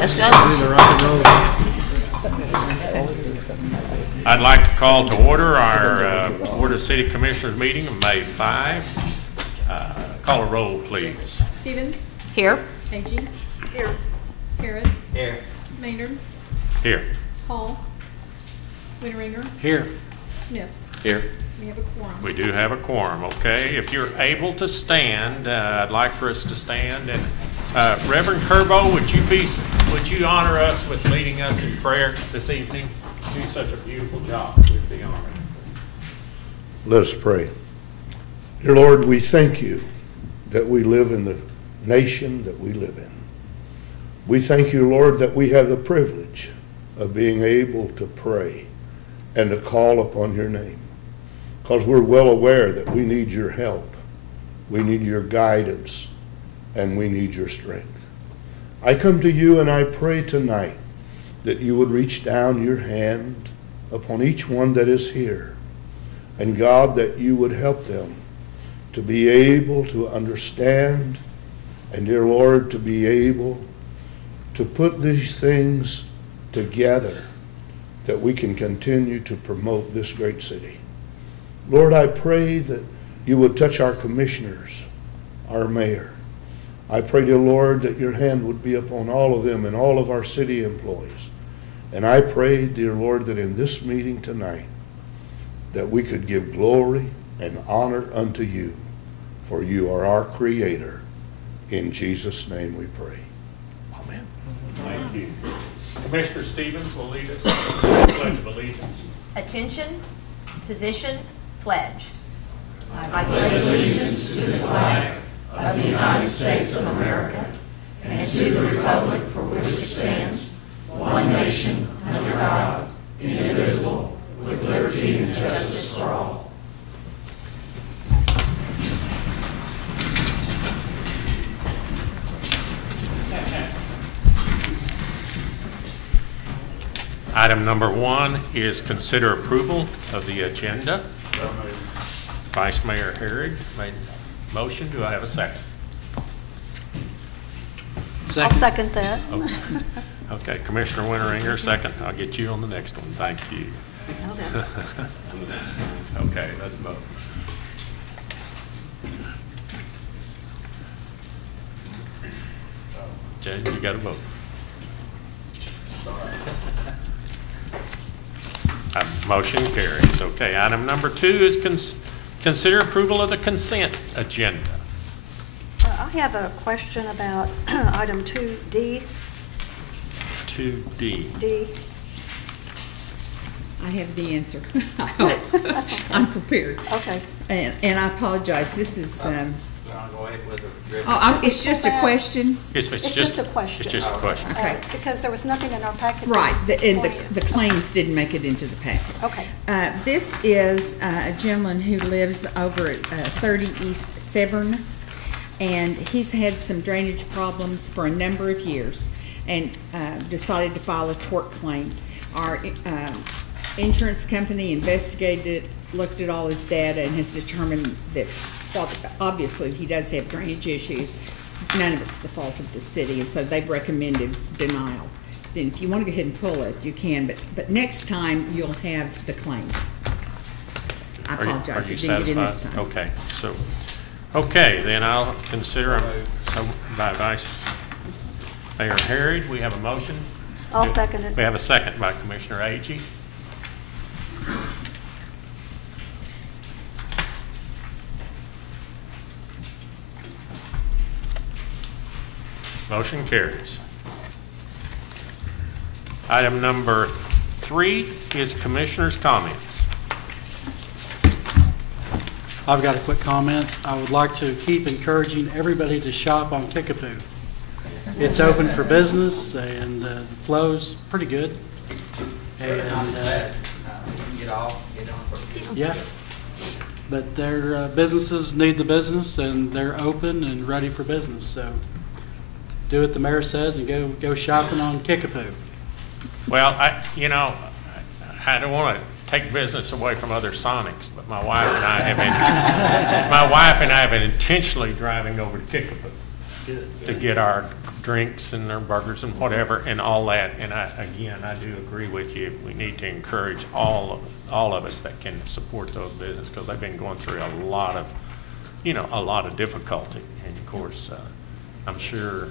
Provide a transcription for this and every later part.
Let's go. I'd like to call to order our Board of City Commissioners meeting of May 5. Call a roll, please. Stevens. Here. Agee. Here. Harrod. Here. Maynard. Here. Hall. Winteringer. Here. Smith. Here. We have a quorum. We do have a quorum, okay? If you're able to stand, I'd like for us to stand. And Reverend Curbo, would you honor us with leading us in prayer this evening? You do such a beautiful job. We'd be honored. Let us pray. Dear Lord, we thank you that we live in the nation that we live in. We thank you, Lord, that we have the privilege of being able to pray and to call upon your name, because we're well aware that we need your help, we need your guidance, and we need your strength. I come to you and I pray tonight that you would reach down your hand upon each one that is here, and God, that you would help them to be able to understand, and dear Lord, to be able to put these things together that we can continue to promote this great city. Lord, I pray that you would touch our commissioners, our mayor. I pray, dear Lord, that your hand would be upon all of them and all of our city employees. And I pray, dear Lord, that in this meeting tonight, that we could give glory and honor unto you, for you are our Creator. In Jesus' name we pray. Amen. Thank you. Commissioner Stevens will lead us in the Pledge of Allegiance. Attention, position, pledge. I pledge allegiance to the flag of the United States of America and to the republic for which it stands, one nation, under God, indivisible, with liberty and justice for all. Item number 1 is consider approval of the agenda. Vice Mayor Harrod made a motion. Do I have a second? I'll second that. Okay, Commissioner Winteringer, second. I'll get you on the next one. Thank you. Okay, let's vote. Jane, you got to vote. Motion carries. Okay, item number 2 is consider approval of the consent agenda. I have a question about item 2D. 2D. D. I have the answer. I hope. I'm prepared. Okay. And I apologize. This is, Go ahead with it. it's just a question. It's just a question. It's just a question. Okay. Because there was nothing in our packet. Right, and for you. the claims didn't make it into the packet. Okay. This is a gentleman who lives over at 30 East Severn, and he's had some drainage problems for a number of years, and decided to file a tort claim. Our insurance company investigated it, looked at all his data, and has determined that, well, obviously he does have drainage issues. None of it's the fault of the city, and so they've recommended denial. Then if you want to go ahead and pull it, you can, but next time you'll have the claim. I apologize, Are you it didn't get in this satisfied? time. Okay, okay, then I'll consider by Vice Mayor Harrod. We have a motion. I'll second it. We have a second by Commissioner Agee. Motion carries. Item number 3 is Commissioner's comments. I've got a quick comment. I would like to keep encouraging everybody to shop on Kickapoo. It's open for business and the flow's pretty good. And yeah, but their businesses need the business and they're open and ready for business. So do what the mayor says and go shopping on Kickapoo. Well, I don't want to take business away from other Sonics, but my wife and I have been intentionally driving over to Kickapoo. to get our drinks and their burgers and whatever and all that. And I do agree with you. We need to encourage all of us that can support those businesses, because they've been going through a lot of difficulty. And of course, I'm sure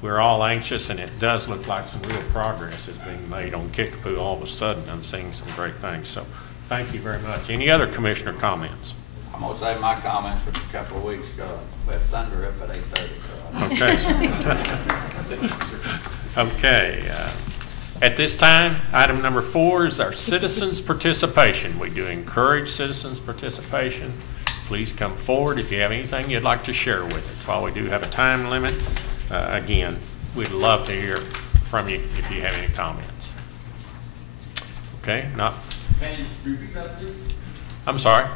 we're all anxious, and it does look like some real progress is being made on Kickapoo. All of a sudden, I'm seeing some great things. So thank you very much. Any other commissioner comments? I'm gonna save my comments for a couple of weeks, we have thunder up at 8:30, so. Okay. Okay. At this time, item number 4 is our citizens' participation. We do encourage citizens' participation. Please come forward if you have anything you'd like to share with us. While we do have a time limit, again, we'd love to hear from you if you have any comments. Okay, I'm sorry.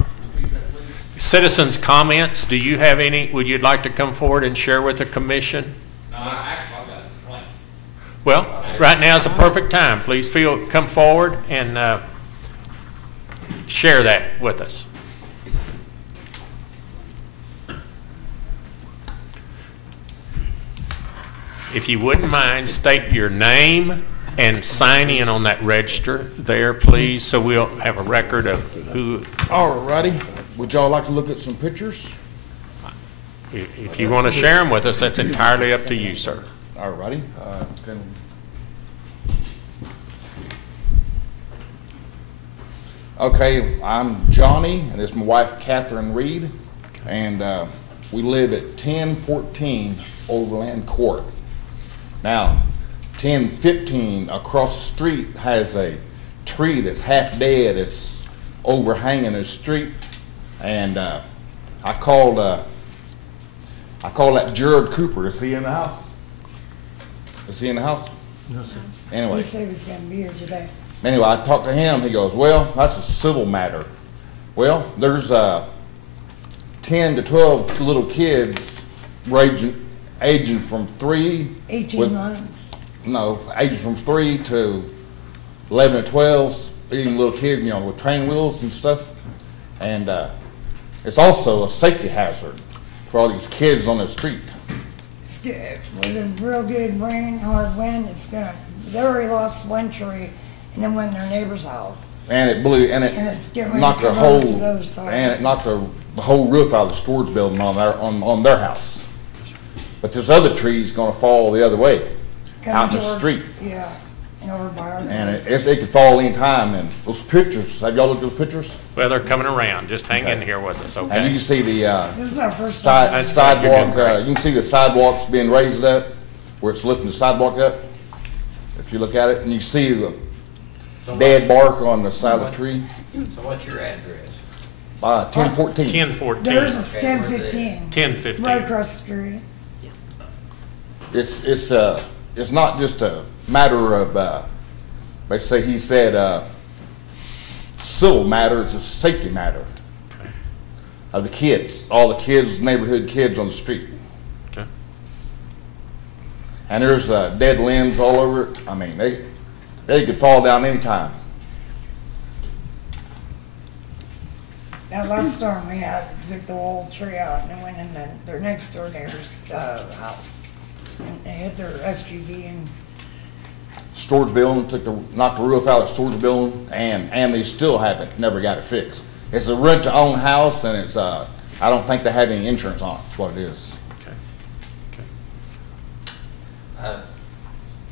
Citizens' comments, do you have any, would you like to come forward and share with the commission? No, actually, I've got a complaint. Well, right now is a perfect time. Please come forward and share that with us. If you wouldn't mind, state your name and sign in on that register there, please, so we'll have a record of who. All righty. Would y'all like to look at some pictures? If you want to share them with us, that's entirely up to you, sir. All righty. Okay, I'm Johnny, and this is my wife, Catherine Reed, and we live at 1014 Overland Court. Now, 1015 across the street has a tree that's half dead. It's overhanging the street, and I called that Jared Cooper. Is he in the house? Is he in the house? No, sir. Anyway. He said he was going to be here today. Anyway, I talked to him. He goes, well, that's a civil matter. Well, there's 10 to 12 little kids aging from 3. 18 months. No, ages from 3 to 11 to 12, being little kids, with train wheels and stuff. And it's also a safety hazard for all these kids on the street. With a real good rain, hard wind, they already lost one tree, and then went in their neighbor's house. And it blew, and it's getting knocked ready the to come whole, over to the other side. and it knocked the whole roof out of the storage building on their house. But this other tree's gonna fall the other way, Coming out in the towards- street. Yeah, and over by our And place. it could fall any time. And those pictures, have y'all looked at those pictures? Well, they're coming around. Just hang in Okay. here with us, And you okay? can see the This is our first time. That's great. You're doing sidewalk, great. you can see the sidewalks being raised up, where it's lifting the sidewalk up. If you look at it, and you see the dead bark on the side of the tree, So what's your address? 1014. 1014. Theirs is 1015. 1015. Right across the street. It's not just a matter of, he said, civil matter, it's a safety matter Okay. of the kids, all the kids, neighborhood kids on the street. Okay. And there's dead limbs all over it. I mean, they could fall down anytime. That last storm we had, took the old tree out and it went in their next door neighbor's house. And they hit their SUV and Storage building, knocked the roof out of the storage building, and they still never got it fixed. It's a rent-to-own house, and it's, I don't think they have any insurance on it, that's what it is. Okay. Okay.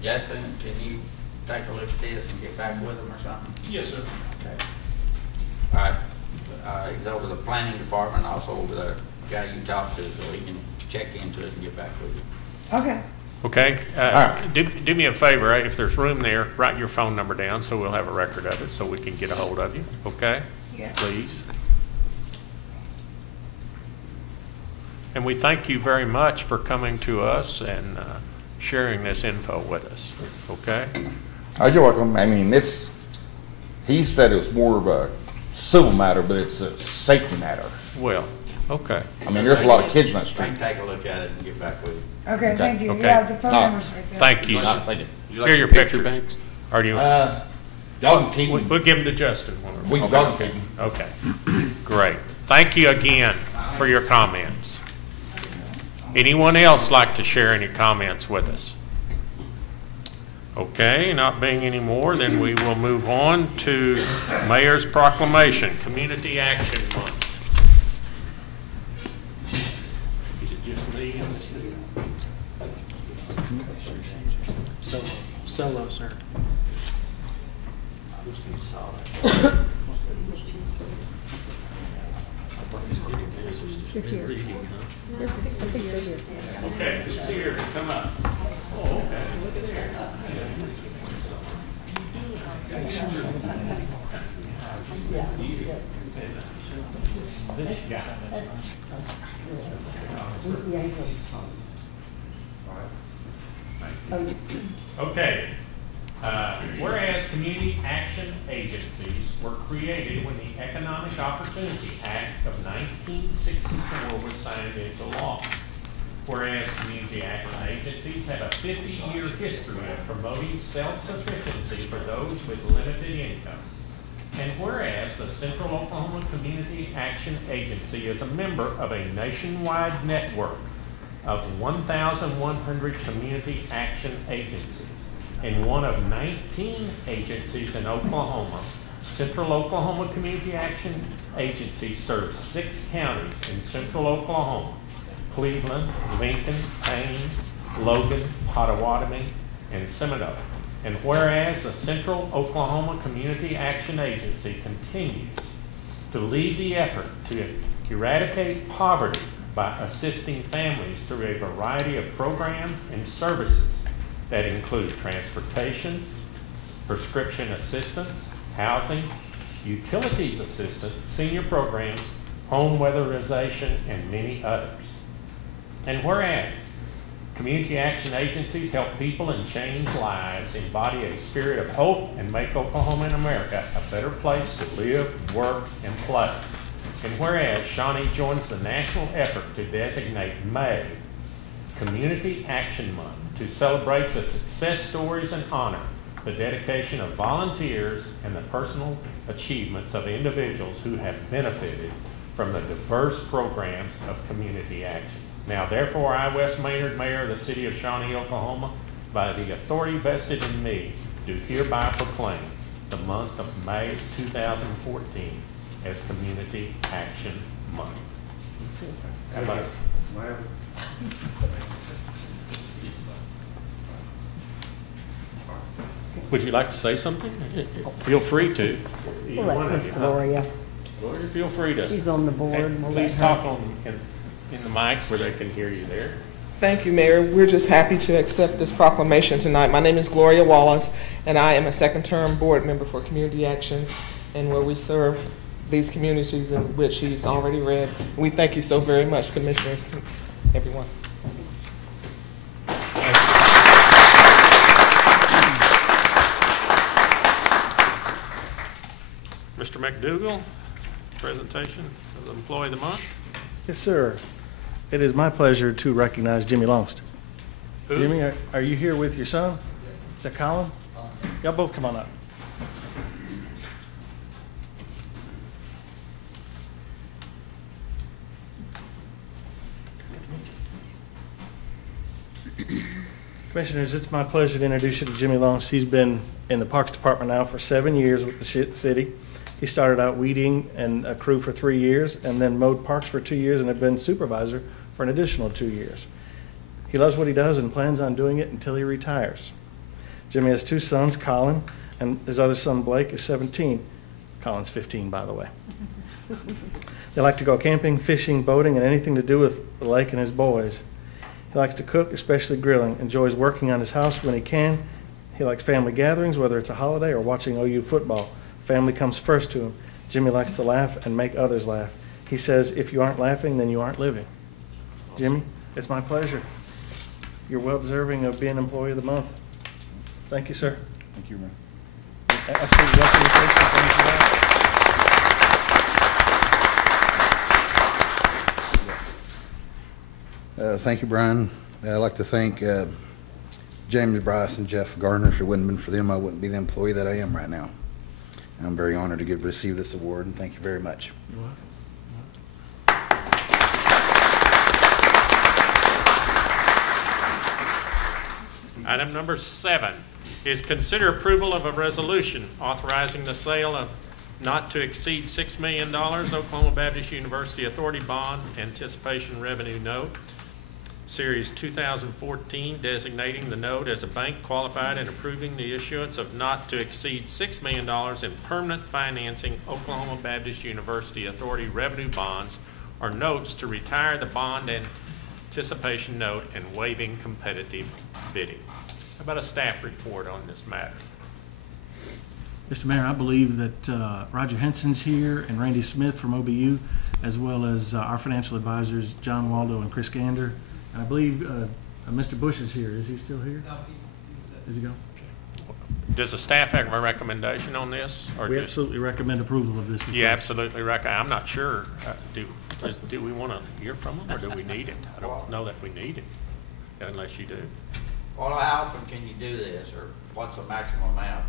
Justin, can you take a look at this and get back with them or something? Yes, sir. Okay. All right. He's over the planning department, also over the guy you talked to, so he can check into it and get back with you. okay. Okay, right. do me a favor, if there's room there, write your phone number down so we'll have a record of it so we can get a hold of you, okay? Yeah. Please. And we thank you very much for coming to us and sharing this info with us, okay? Oh, you're welcome. I mean, he said it was more of a civil matter, but it's a safety matter. Well, okay. I mean, there's a lot of kids on that I street. can take a look at it and get back with you. Okay, thank you. Okay. Yeah, the phone All right. number's right there. Thank you. Thank you. Here are your pictures. Or do you, Y'all can keep them. we'll give them to Justin. Y'all can keep them. Okay, great. Thank you again for your comments. Anyone else like to share any comments with us? Okay, not being any more, then we will move on to Mayor's Proclamation, Community Action Month. Is it just me in this thing? Solo, sir. Okay, who's here? Come up. Oh, okay. Look at there. This guy. Okay. Whereas community action agencies were created when the Economic Opportunity Act of 1964 was signed into law. Whereas community action agencies have a 50-year history of promoting self-sufficiency for those with limited income. And whereas the Central Oklahoma Community Action Agency is a member of a nationwide network of 1,100 community action agencies and one of 19 agencies in Oklahoma, Central Oklahoma Community Action Agency serves 6 counties in Central Oklahoma: Cleveland, Lincoln, Payne, Logan, Pottawatomie, and Seminole. And whereas the Central Oklahoma Community Action Agency continues to lead the effort to eradicate poverty by assisting families through a variety of programs and services that include transportation, prescription assistance, housing, utilities assistance, senior programs, home weatherization, and many others. And whereas community action agencies help people and change lives, embody a spirit of hope, and make Oklahoma and America a better place to live, work, and play. And whereas Shawnee joins the national effort to designate May Community Action Month to celebrate the success stories and honor the dedication of volunteers and the personal achievements of individuals who have benefited from the diverse programs of community action. Now therefore, I, Wes Maynard, Mayor of the City of Shawnee, Oklahoma, by the authority vested in me, do hereby proclaim the month of May 2014 as Community Action Month. How about it? Would you like to say something? Feel free to. We'll let Miss Gloria. Gloria, feel free to. She's on the board. Hey, We'll please let her. talk in the mic where they can hear you there. Thank you, Mayor. We're just happy to accept this proclamation tonight. My name is Gloria Wallace, and I am a second-term board member for Community Action, and where we serve these communities in which he's already read. We thank you so very much, commissioners, everyone. Mr. McDougall, presentation of the Employee of the Month. Yes, sir. It is my pleasure to recognize Jimmy Longst. Who? Jimmy, are you here with your son? Is that Colin? Y'all both come on up. Commissioners, it's my pleasure to introduce you to Jimmy Longst. He's been in the Parks Department now for 7 years with the city. He started out weeding and a crew for 3 years, and then mowed parks for 2 years, and had been supervisor for an additional 2 years. He loves what he does and plans on doing it until he retires. Jimmy has 2 sons, Colin, and his other son, Blake, is 17. Colin's 15, by the way. They like to go camping, fishing, boating, and anything to do with the lake and his boys. He likes to cook, especially grilling, enjoys working on his house when he can. He likes family gatherings, whether it's a holiday or watching OU football. Family comes first to him. Jimmy likes to laugh and make others laugh. He says, if you aren't laughing, then you aren't living. Jimmy, it's my pleasure. You're well deserving of being Employee of the Month. Thank you, sir. Thank you, man. Absolutely welcome to say some things about it. Thank you, Brian. I'd like to thank James Bryce and Jeff Gardner. If it wouldn't have been for them, I wouldn't be the employee that I am right now. I'm very honored to receive this award, and thank you very much. You're welcome. Item number 7 is consider approval of a resolution authorizing the sale of not to exceed $6 million Oklahoma Baptist University Authority Bond Anticipation Revenue Note, Series 2014, designating the note as a bank qualified and approving the issuance of not to exceed $6 million in permanent financing Oklahoma Baptist University Authority revenue bonds or notes to retire the bond anticipation note and waiving competitive bidding. How about a staff report on this matter? Mr. Mayor, I believe that Roger Henson's here and Randy Smith from OBU, as well as our financial advisors, John Waldo and Chris Gander. And I believe Mr. Bush is here. Is he still here? No, is he gone? Does the staff have a recommendation on this? Or We just- absolutely recommend approval of this request. You absolutely recommend. I'm not sure. Do we want to hear from them, or do we need it? I don't know that we need it, unless you do. Well, how often can you do this, or what's the maximum amount?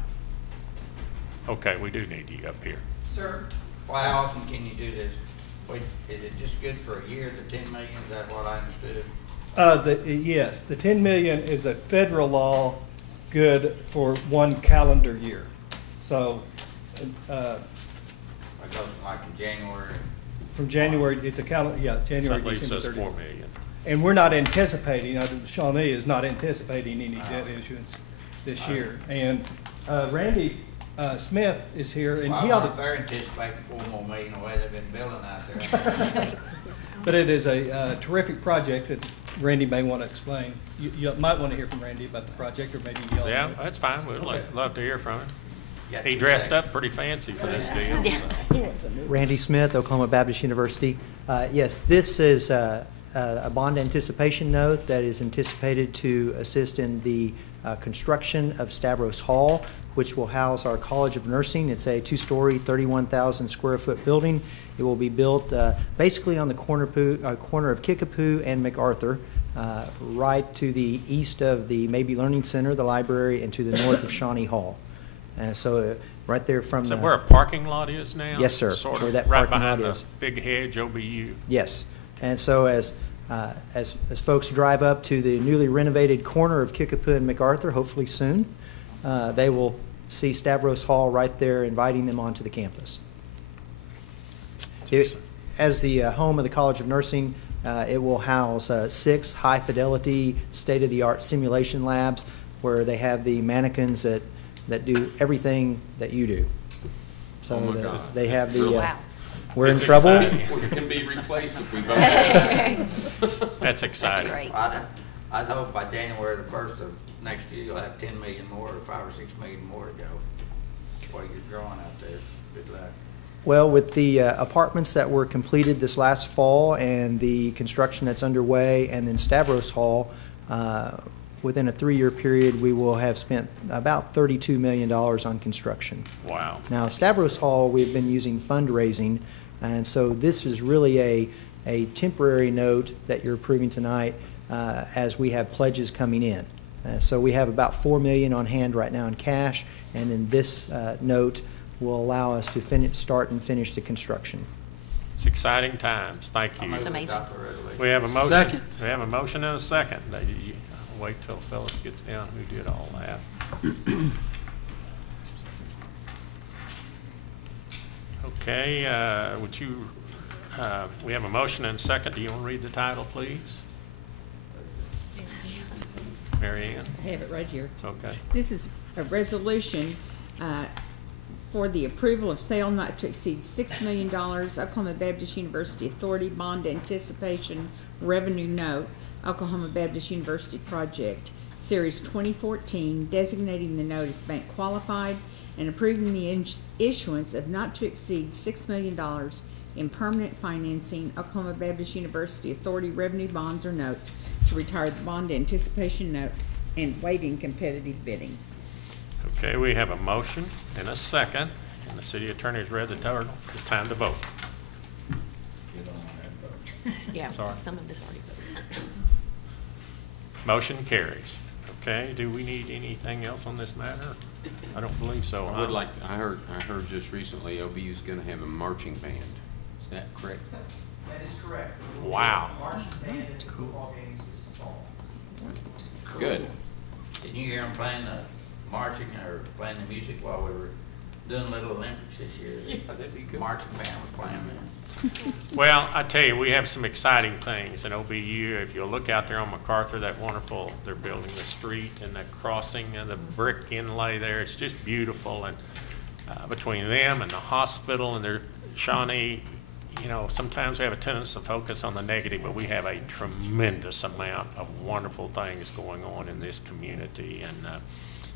Okay, we do need you up here. Sir? Well, how often can you do this? Wait, is it just good for a year, the 10 million, is that what I understood? Yes, the 10 million is a federal law good for 1 calendar year. So, It goes from like in January. from January, it's a calendar, yeah, So January, that leaves December us 30. 4 million. And we're not anticipating, Shawnee is not anticipating any debt issuance this year. And Randy Smith is here, and Well, he I ought wonder if to, they're anticipating 4 more million the way they've been building out there. but it is a terrific project that Randy may want to explain. You might want to hear from Randy about the project, or maybe y'all. Yeah, that's fine. We'd love to hear from him. Yeah, He dressed up pretty fancy for this deal. so. Randy Smith, Oklahoma Baptist University. Yes, this is a bond anticipation note that is anticipated to assist in the construction of Stavros Hall, which will house our College of Nursing. It's a 2-story, 31,000 square foot building. It will be built basically on the corner of Kickapoo and MacArthur, right to the east of the Mabee Learning Center, the library, and to the north of Shawnee Hall. So right there from So the... where a parking lot is now? Yes, sir, Sort where of that right parking lot behind the is. big hedge OBU. Yes, and so as folks drive up to the newly renovated corner of Kickapoo and MacArthur, hopefully soon, they will see Stavros Hall right there, inviting them onto the campus. As the home of the College of Nursing, it will house 6 high-fidelity, state-of-the-art simulation labs where they have the mannequins that do everything that you do. So Oh my God. they have the... Wow. We're in It's trouble. exciting. It can be replaced if we vote. That's exciting. That's great. I was hoping by January the 1st of next year, you'll have 10 million more, or 5 or 6 million more to go. What are you drawing out there? Good luck. Well, with the apartments that were completed this last fall and the construction that's underway, and then Stavros Hall, within a 3-year period, we will have spent about $32 million on construction. Wow. Now, Stavros Hall, we've been using fundraising, and so this is really a temporary note that you're approving tonight as we have pledges coming in. So we have about $4 million on hand right now in cash, and then this note will allow us to start and finish the construction. It's exciting times. Thank you. It's amazing. We have a motion. Second. We have a motion and a second. Wait till Phyllis gets down who did all that. Okay, would you, we have a motion and a second. Do you want to read the title, please? Mary Ann? I have it right here. Okay. This is a resolution for the approval of sale not to exceed $6 million Oklahoma Baptist University Authority Bond Anticipation Revenue Note, Oklahoma Baptist University Project, Series 2014, designating the note as bank qualified and approving the issuance of not to exceed $6 million in permanent financing Oklahoma Baptist University Authority revenue bonds or notes to retire the bond anticipation note and waiving competitive bidding. Okay, we have a motion and a second, and the city attorney has read the title. It's time to vote. Yeah, Sorry. some of us already voted. Motion carries. Okay, do we need anything else on this matter? I don't believe so. I would like, I heard just recently OBU's gonna have a marching band. Is that correct? That is correct. Wow. Marching band at the football games this fall. Good. Did you hear them playing the marching or playing the music while we were doing Little Olympics this year? Yeah, that'd be good. Marching band was playing then. Well, I tell you, we have some exciting things in OBU. If you'll look out there on MacArthur, that wonderful, they're building the street and the crossing and the brick inlay there. It's just beautiful. And between them and the hospital and their, Shawnee, you know, sometimes we have a tendency to focus on the negative, but we have a tremendous amount of wonderful things going on in this community. And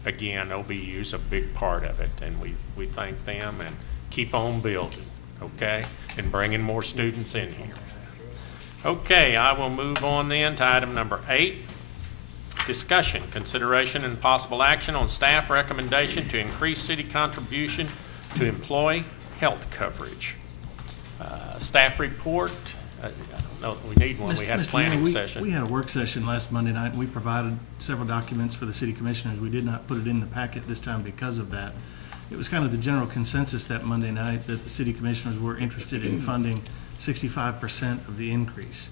again, OBU is a big part of it, and we thank them and keep on building, okay, and bringing more students in here. Okay, I will move on then to item number 8. Discussion, consideration, and possible action on staff recommendation to increase city contribution to employee health coverage. Staff report, I don't know that we need one. We had a planning session. We had a work session last Monday night, and we provided several documents for the city commissioners. We did not put it in the packet this time because of that. It was kind of the general consensus that Monday night that the city commissioners were interested in funding 65% of the increase.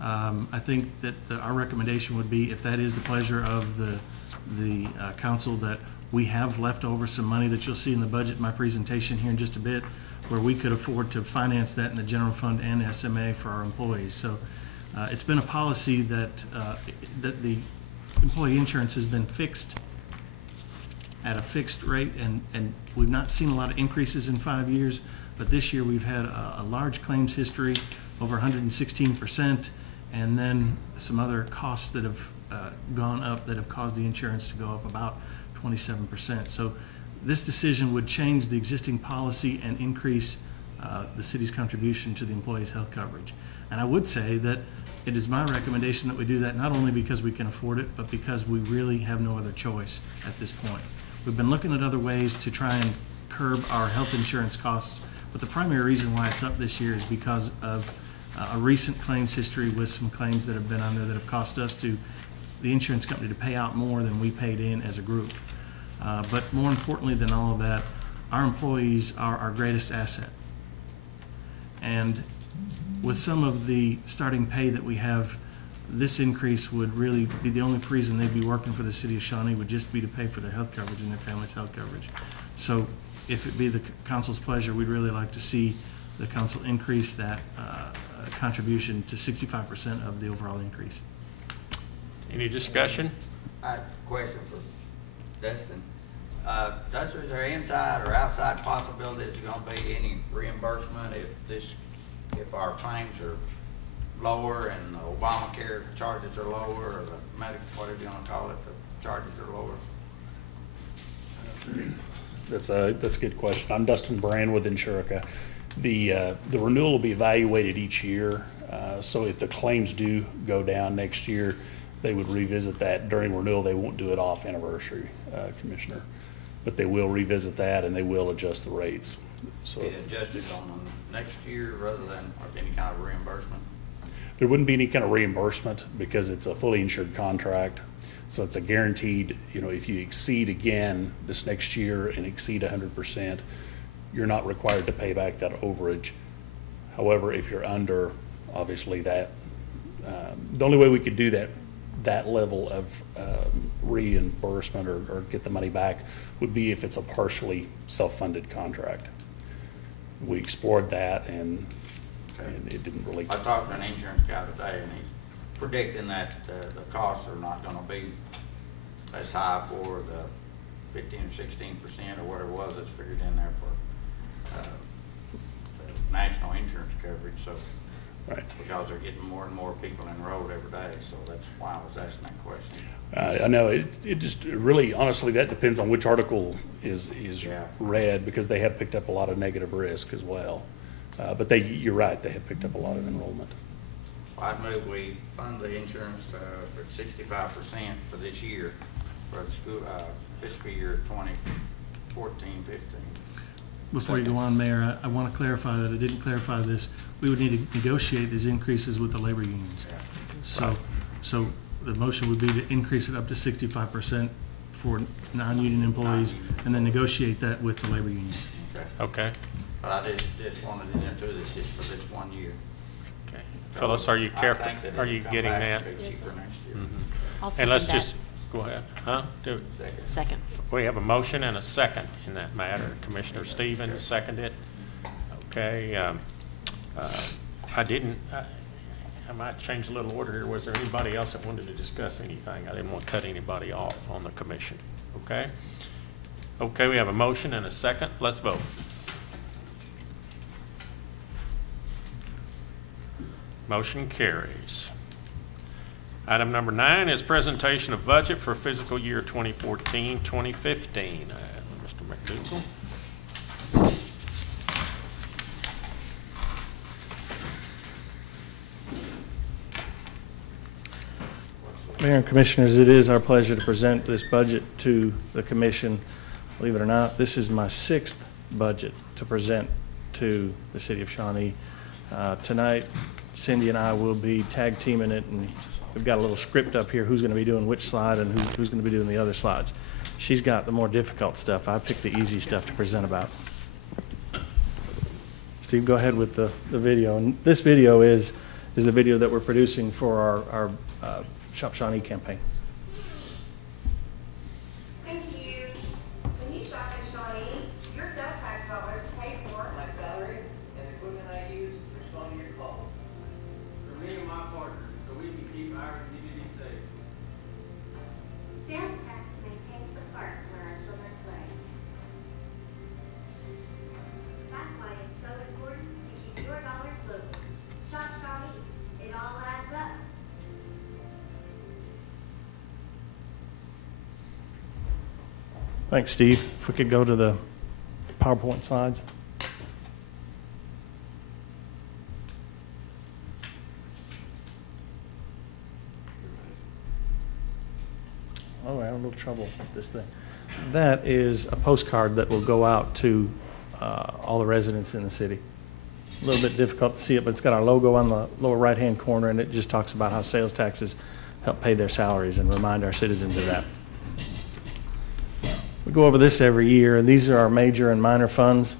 I think that our recommendation would be, if that is the pleasure of the council, that we have left over some money that you'll see in the budget, my presentation here in just a bit, where we could afford to finance that in the general fund and SMA for our employees. So it's been a policy that the employee insurance has been fixed at a fixed rate, and we've not seen a lot of increases in 5 years, but this year we've had a large claims history, over 116%, and then some other costs that have gone up that have caused the insurance to go up about 27%. So this decision would change the existing policy and increase the city's contribution to the employees' health coverage. And I would say that it is my recommendation that we do that not only because we can afford it, but because we really have no other choice at this point. We've been looking at other ways to try and curb our health insurance costs, but the primary reason why it's up this year is because of a recent claims history with some claims that have been on there that have cost us the insurance company to pay out more than we paid in as a group. But more importantly than all of that, our employees are our greatest asset. And with some of the starting pay that we have, this increase would really be the only reason they'd be working for the city of Shawnee would just be to pay for their health coverage and their family's health coverage. So if it be the council's pleasure, we'd really like to see the council increase that contribution to 65% of the overall increase. Any discussion? I have a question for Dustin. Dustin, is there inside or outside possibility there's gonna be any reimbursement if our claims are lower and the Obamacare charges are lower, or the medical, whatever you wanna call it, the charges are lower? That's a good question. I'm Dustin Brand with Insurica. The renewal will be evaluated each year. So if the claims do go down next year, they would revisit that during renewal. They won't do it off anniversary, Commissioner, but they will revisit that and they will adjust the rates. So Be adjusted on next year rather than any kind of reimbursement? there wouldn't be any kind of reimbursement because it's a fully insured contract. So it's a guaranteed, if you exceed again this next year and exceed 100%, you're not required to pay back that overage. However, if you're under, obviously that, the only way we could do that level of reimbursement or get the money back would be if it's a partially self-funded contract. We explored that and it didn't really. I talked to an insurance guy today and he's predicting that the costs are not gonna be as high for the 15 or 16% or whatever it was that's figured in there for the national insurance coverage. So, right. Because they're getting more and more people enrolled every day, so that's why I was asking that question. I know it just really, honestly, that depends on which article is read, because they have picked up a lot of negative risk as well. But you're right, they have picked up a lot of enrollment. I'd move we fund the insurance for 65% for this year, for the school fiscal year 2014-15. Before you go on, Mayor, I want to clarify that I didn't clarify this. We would need to negotiate these increases with the labor unions. So the motion would be to increase it up to 65% for non-union employees and then negotiate that with the labor unions. Okay. But I just wanted to do this just for this 1 year. Okay. Phyllis, are you careful? Are you getting that? Cheaper next year. And let's just Go ahead. Huh? Do it. Second. We have a motion and a second in that matter. Commissioner Stevens seconded. Okay. I might change a little order here. Was there anybody else that wanted to discuss anything? I didn't want to cut anybody off on the commission. Okay? Okay, we have a motion and a second. Let's vote. Motion carries. Item number 9 is presentation of budget for fiscal year 2014-2015. Mr. McDougall. Mayor and Commissioners, it is our pleasure to present this budget to the Commission. Believe it or not, this is my 6th budget to present to the City of Shawnee. Tonight, Cindy and I will be tag teaming it, and we've got a little script up here, who's going to be doing which slide and who's going to be doing the other slides. She's got the more difficult stuff. I picked the easy stuff to present about. Steve, go ahead with the video. And this video is the video that we're producing for our Shop Shawnee campaign. Thank you. When you shop at Shawnee, your sales tax dollars pay for my salary and the equipment I use to respond to your calls. For me and my partners, so we can keep our community safe. sales tax maintains the parks where our children play. That's why it's so important to keep your dollars local. Shop Shawnee. It all adds up. Thanks, Steve. If we could go to the PowerPoint slides. Oh, I have a little trouble with this thing. That is a postcard that will go out to all the residents in the city. A little bit difficult to see it, but it's got our logo on the lower right-hand corner, and it just talks about how sales taxes help pay their salaries and remind our citizens of that. We go over this every year, and these are our major and minor funds.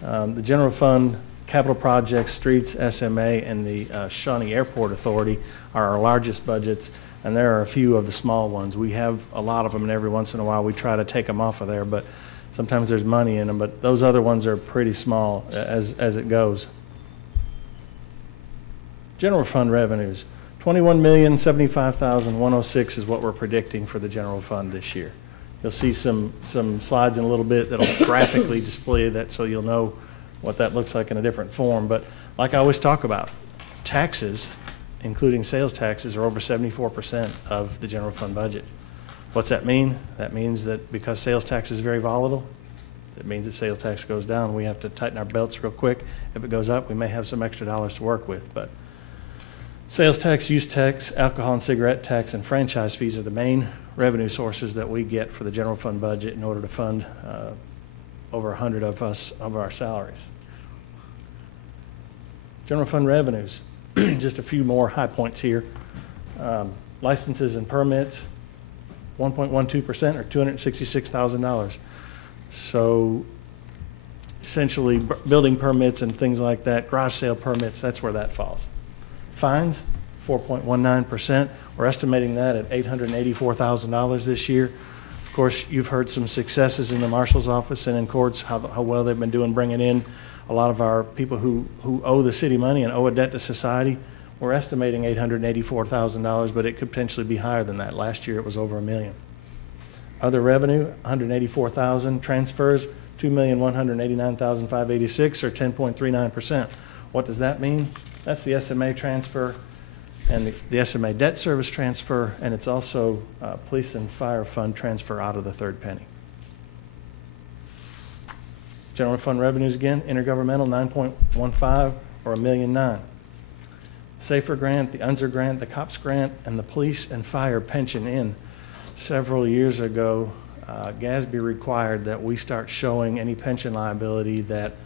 The general fund, capital projects, streets, SMA, and the Shawnee Airport Authority are our largest budgets, and there are a few of the small ones. We have a lot of them, and every once in a while we try to take them off of there, but sometimes there's money in them, but those other ones are pretty small as it goes. General fund revenues, $21,075,106 is what we're predicting for the general fund this year. You'll see some slides in a little bit that'll graphically display that so you'll know what that looks like in a different form. But like I always talk about, taxes, including sales taxes, are over 74% of the general fund budget. What's that mean? That means that because sales tax is very volatile, that means if sales tax goes down, we have to tighten our belts real quick. If it goes up, we may have some extra dollars to work with. But sales tax, use tax, alcohol and cigarette tax, and franchise fees are the main revenue sources that we get for the general fund budget in order to fund over 100 of our salaries. General fund revenues, just a few more high points here. Licenses and permits, 1.12% or $266,000. So essentially building permits and things like that, garage sale permits, that's where that falls. Fines, 4.19%. We're estimating that at $884,000 this year. Of course, you've heard some successes in the marshal's office and in courts, how well they've been doing bringing in a lot of our people who owe the city money and owe a debt to society. We're estimating $884,000, but it could potentially be higher than that. Last year, it was over $1 million. Other revenue, $184,000. Transfers, $2,189,586, or 10.39%. What does that mean? That's the SMA transfer and the SMA debt service transfer, and it's also police and fire fund transfer out of the third penny. General fund revenues again, intergovernmental 9.15 or $1,000,009. SAFER grant, the UNSER grant, the COPS grant, and the police and fire pension in. Several years ago, GASB required that we start showing any pension liability that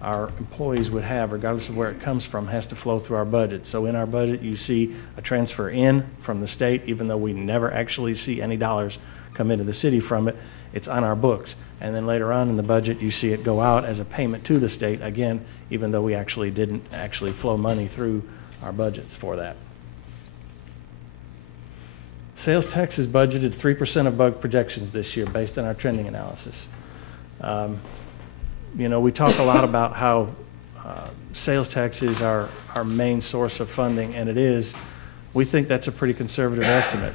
our employees would have, regardless of where it comes from, has to flow through our budget. So in our budget, you see a transfer in from the state, even though we never actually see any dollars come into the city from it. It's on our books. And then later on in the budget, you see it go out as a payment to the state, again, even though we actually didn't flow money through our budgets for that. Sales tax is budgeted 3% above projections this year based on our trending analysis. You know, we talk a lot about how sales tax is our main source of funding, and it is. We think that's a pretty conservative estimate.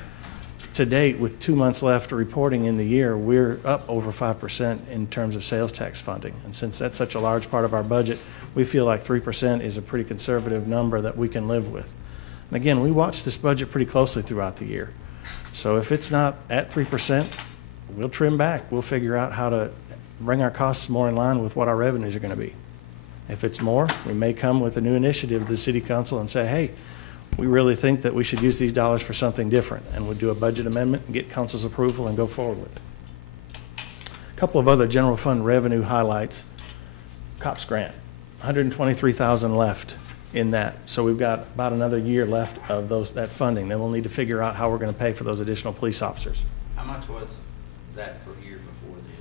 To date, with 2 months left of reporting in the year, we're up over 5% in terms of sales tax funding. And since that's such a large part of our budget, we feel like 3% is a pretty conservative number that we can live with. And again, we watch this budget pretty closely throughout the year. So if it's not at 3%, we'll trim back. We'll figure out how to bring our costs more in line with what our revenues are going to be. If it's more, we may come with a new initiative to the city council and say, hey, we really think that we should use these dollars for something different, and we'll do a budget amendment and get council's approval and go forward with it. A couple of other general fund revenue highlights. COPS grant, $123,000 left in that. So we've got about another year left of that funding. Then we'll need to figure out how we're going to pay for those additional police officers. How much was that per year before this?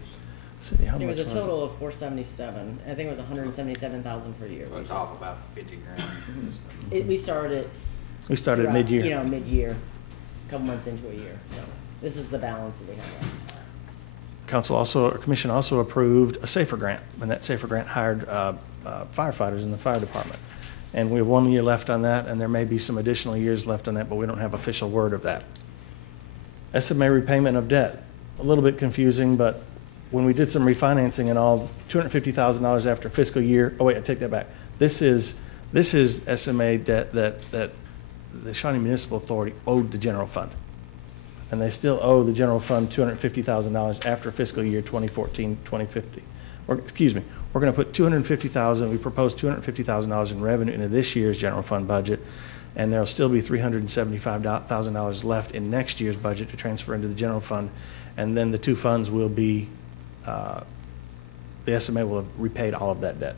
Cindy, how There was much a total of 477. I think it was 177,000 per year. So it's off about 50 grand. We started. We started throughout, mid-year. You know, mid-year, a couple months into a year. So this is the balance that we have. Commission also approved a SAFER grant, and that SAFER grant hired firefighters in the fire department. And we have 1 year left on that, and there may be some additional years left on that, but we don't have official word of that. SMA repayment of debt, a little bit confusing, but when we did some refinancing and all, $250,000 after fiscal year, oh wait, I take that back. This is SMA debt that the Shawnee Municipal Authority owed the general fund. And they still owe the general fund $250,000 after fiscal year 2014, 2050. Or, excuse me, we're going to put $250,000, we proposed $250,000 in revenue into this year's general fund budget, and there'll still be $375,000 left in next year's budget to transfer into the general fund. And then the two funds will be, the SMA will have repaid all of that debt.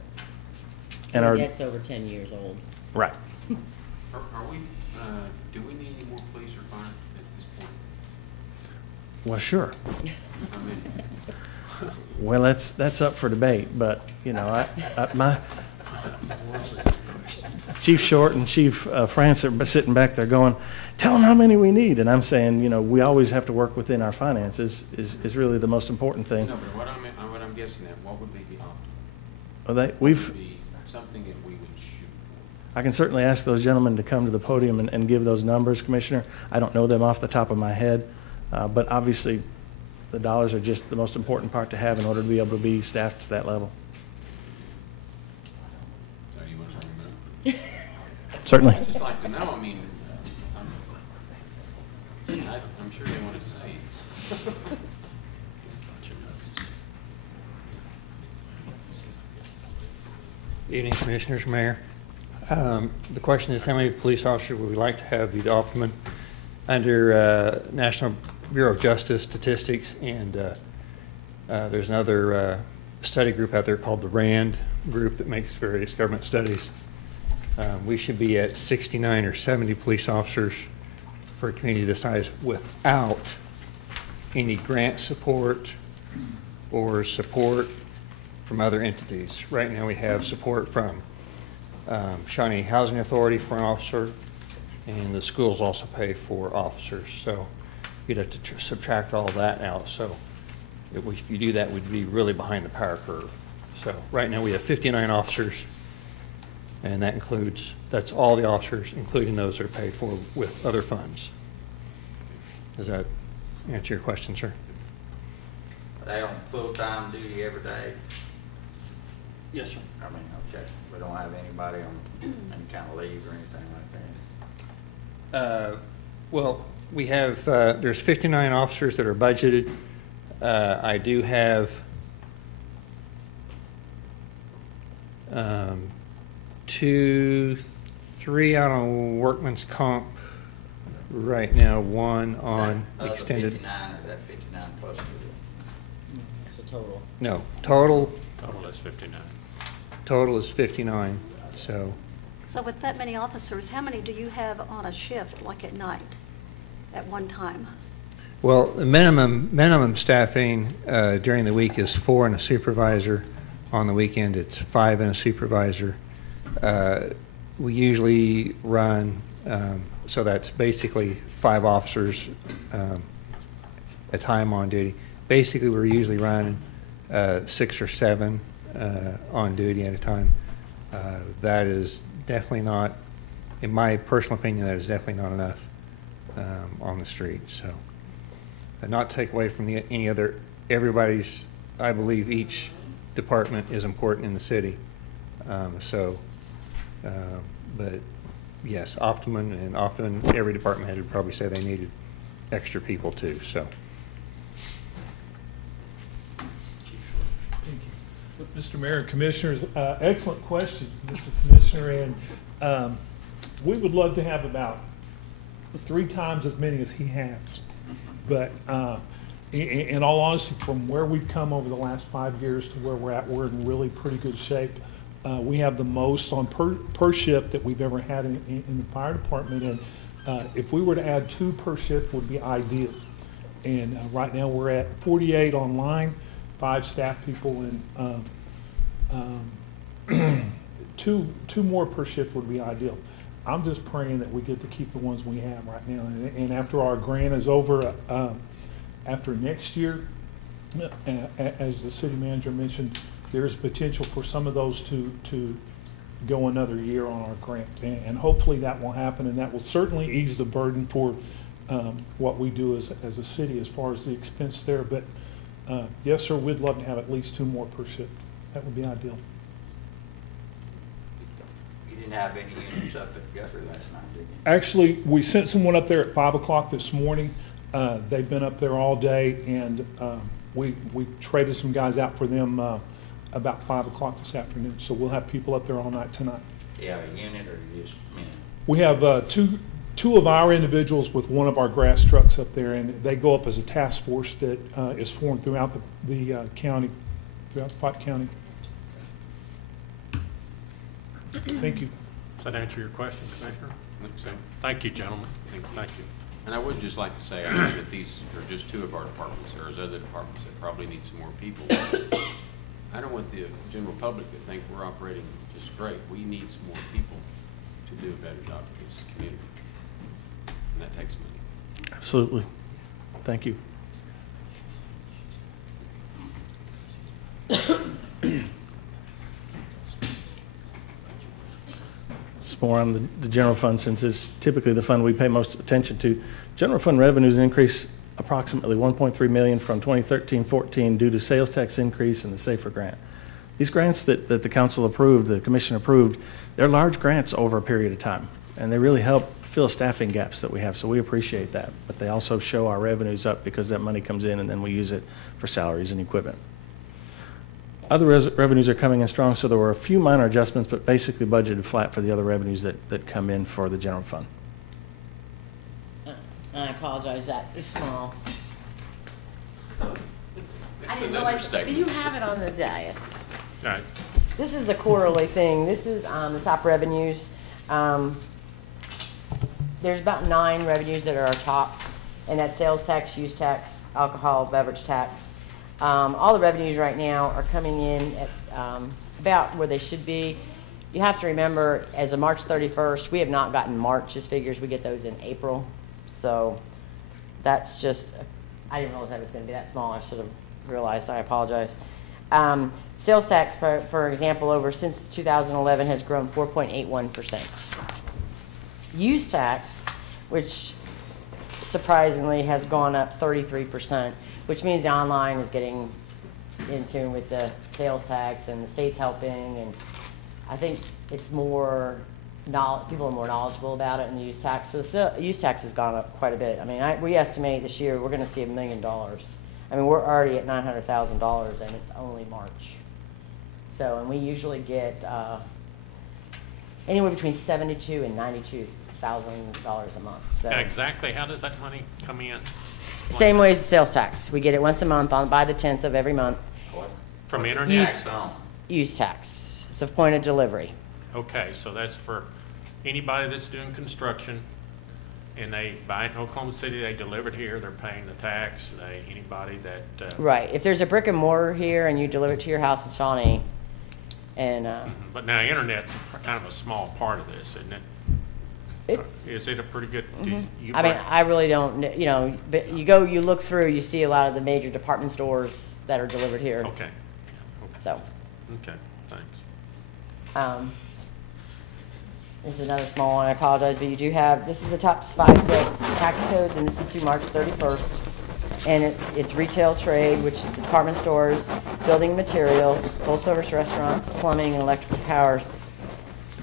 And our debt's over 10 years old. Right. Are we, do we need any more police or fire at this point? Well, sure. I mean, Well, that's up for debate, but, you know, my Chief Short and Chief France are sitting back there going, tell them how many we need. And I'm saying, you know, we always have to work within our finances is really the most important thing. no, but what I'm guessing at, what would be the optimal? Well, What would be something that we would shoot for? I can certainly ask those gentlemen to come to the podium and give those numbers, Commissioner. I don't know them off the top of my head, but obviously the dollars are just the most important part to have in order to be able to be staffed to that level. So you want to talk about? Certainly. I'd just like to know, I mean, I'm sure they want to say. Evening, Commissioners, Mayor. The question is, how many police officers would we like to have be optimum under National Bureau of Justice statistics? And there's another study group out there called the RAND group that makes various government studies. We should be at 69 or 70 police officers for a community this size without any grant support or support from other entities. Right now we have support from Shawnee Housing Authority for an officer, and the schools also pay for officers. So you'd have to subtract all that out. So if you do that, we'd be really behind the power curve. So right now we have 59 officers, and that includes, that's all the officers, including those that are paid for with other funds. Does that answer your question, sir? Are they on full-time duty every day? Yes, sir. I mean, okay, we don't have anybody on any kind of leave or anything like that? Well, we have, there's 59 officers that are budgeted. I do have 3 out on workman's comp right now, 1 on extended. 59, or is that 59 plus 2? It's a total. No, total. Total is 59. Total is 59, so. So with that many officers, how many do you have on a shift, like at night, at one time? Well, the minimum staffing during the week is 4 and a supervisor. On the weekend, it's 5 and a supervisor. We usually run So that's basically 5 officers a time on duty. Basically, we're usually running 6 or 7 on duty at a time. That is definitely not, in my personal opinion, that is definitely not enough on the street. So, not to take away from any other, everybody's, I believe each department is important in the city. But yes, Optimum, every department head would probably say they needed extra people too, so. Mr. Mayor and Commissioners, excellent question, Mr. Commissioner, and we would love to have about 3 times as many as he has. But in all honesty, from where we've come over the last 5 years to where we're at, we're in really pretty good shape. We have the most on per shift that we've ever had in the fire department, and if we were to add 2 per shift would be ideal. And right now we're at 48 online, 5 staff people, and 2 more per shift would be ideal. I'm just praying that we get to keep the ones we have right now, and after our grant is over, after next year, as the city manager mentioned, there's potential for some of those to go another year on our grant, and hopefully that will happen, and that will certainly ease the burden for what we do as a city as far as the expense there. But yes, sir, we'd love to have at least 2 more per shift. That would be ideal. You didn't have any units up at Guthrie last night, did you? Actually, we sent someone up there at 5 o'clock this morning. They've been up there all day, and we traded some guys out for them about 5 o'clock this afternoon. So we'll have people up there all night tonight. Do you have a unit or you just men? We have two of our individuals with one of our grass trucks up there, and they go up as a task force that is formed throughout the county, throughout Pike County. Thank you. Does that answer your question, Commissioner? I think so. Thank you, gentlemen. Thank you. And I would just like to say, I know that these are just 2 of our departments. There's other departments that probably need some more people. I don't want the general public to think we're operating just great. We need some more people to do a better job for this community. And that takes money. Absolutely. Thank you. It's more on the general fund, since it's typically the fund we pay most attention to. General fund revenues increase approximately $1.3 million from 2013-14 due to sales tax increase and the SAFER grant. These grants that the council approved, the commission approved, they're large grants over a period of time, and they really help fill staffing gaps that we have, so we appreciate that. But they also show our revenues up because that money comes in and then we use it for salaries and equipment. Other revenues are coming in strong, so there were a few minor adjustments, but basically budgeted flat for the other revenues that come in for the general fund. I apologize, that is small. I It's didn't an realize, but understatement. you have it on the dais. All right. This is the quarterly thing. This is the top revenues. There's about 9 revenues that are our top, and that's sales tax, use tax, alcohol, beverage tax. All the revenues right now are coming in at about where they should be. You have to remember, as of March 31st, we have not gotten March's figures. We get those in April. So that's just, I didn't realize that was going to be that small. I should have realized. I apologize. Sales tax, for example, since 2011 has grown 4.81%. Use tax, which surprisingly has gone up 33%, which means the online is getting in tune with the sales tax, and the state's helping, and I think it's more people are more knowledgeable about it, and the use tax. So the use tax has gone up quite a bit. I mean, we estimate this year we're going to see $1 million. I mean, we're already at $900,000, and it's only March. So, and we usually get anywhere between $72,000 and $92,000 a month. So. And exactly how does that money come in? Same way as the sales tax. We get it once a month by the 10th of every month. From internet? Use tax. It's a point of delivery. Okay, so that's for anybody that's doing construction, and they buy it in Oklahoma City, they deliver it here, they're paying the tax. Anybody that right. If there's a brick and mortar here and you deliver it to your house in Shawnee, and but now internet's kind of a small part of this, isn't it? It's- Is it a pretty good? I mean, I really don't, you know, but you look through, you see a lot of the major department stores that are delivered here. Okay. So, Okay, thanks. this is another small one, I apologize, but you do have, this is the top 5 sales tax codes, and this is through March 31st. And it's retail trade, which is the department stores, building material, full-service restaurants, plumbing, and electrical powers.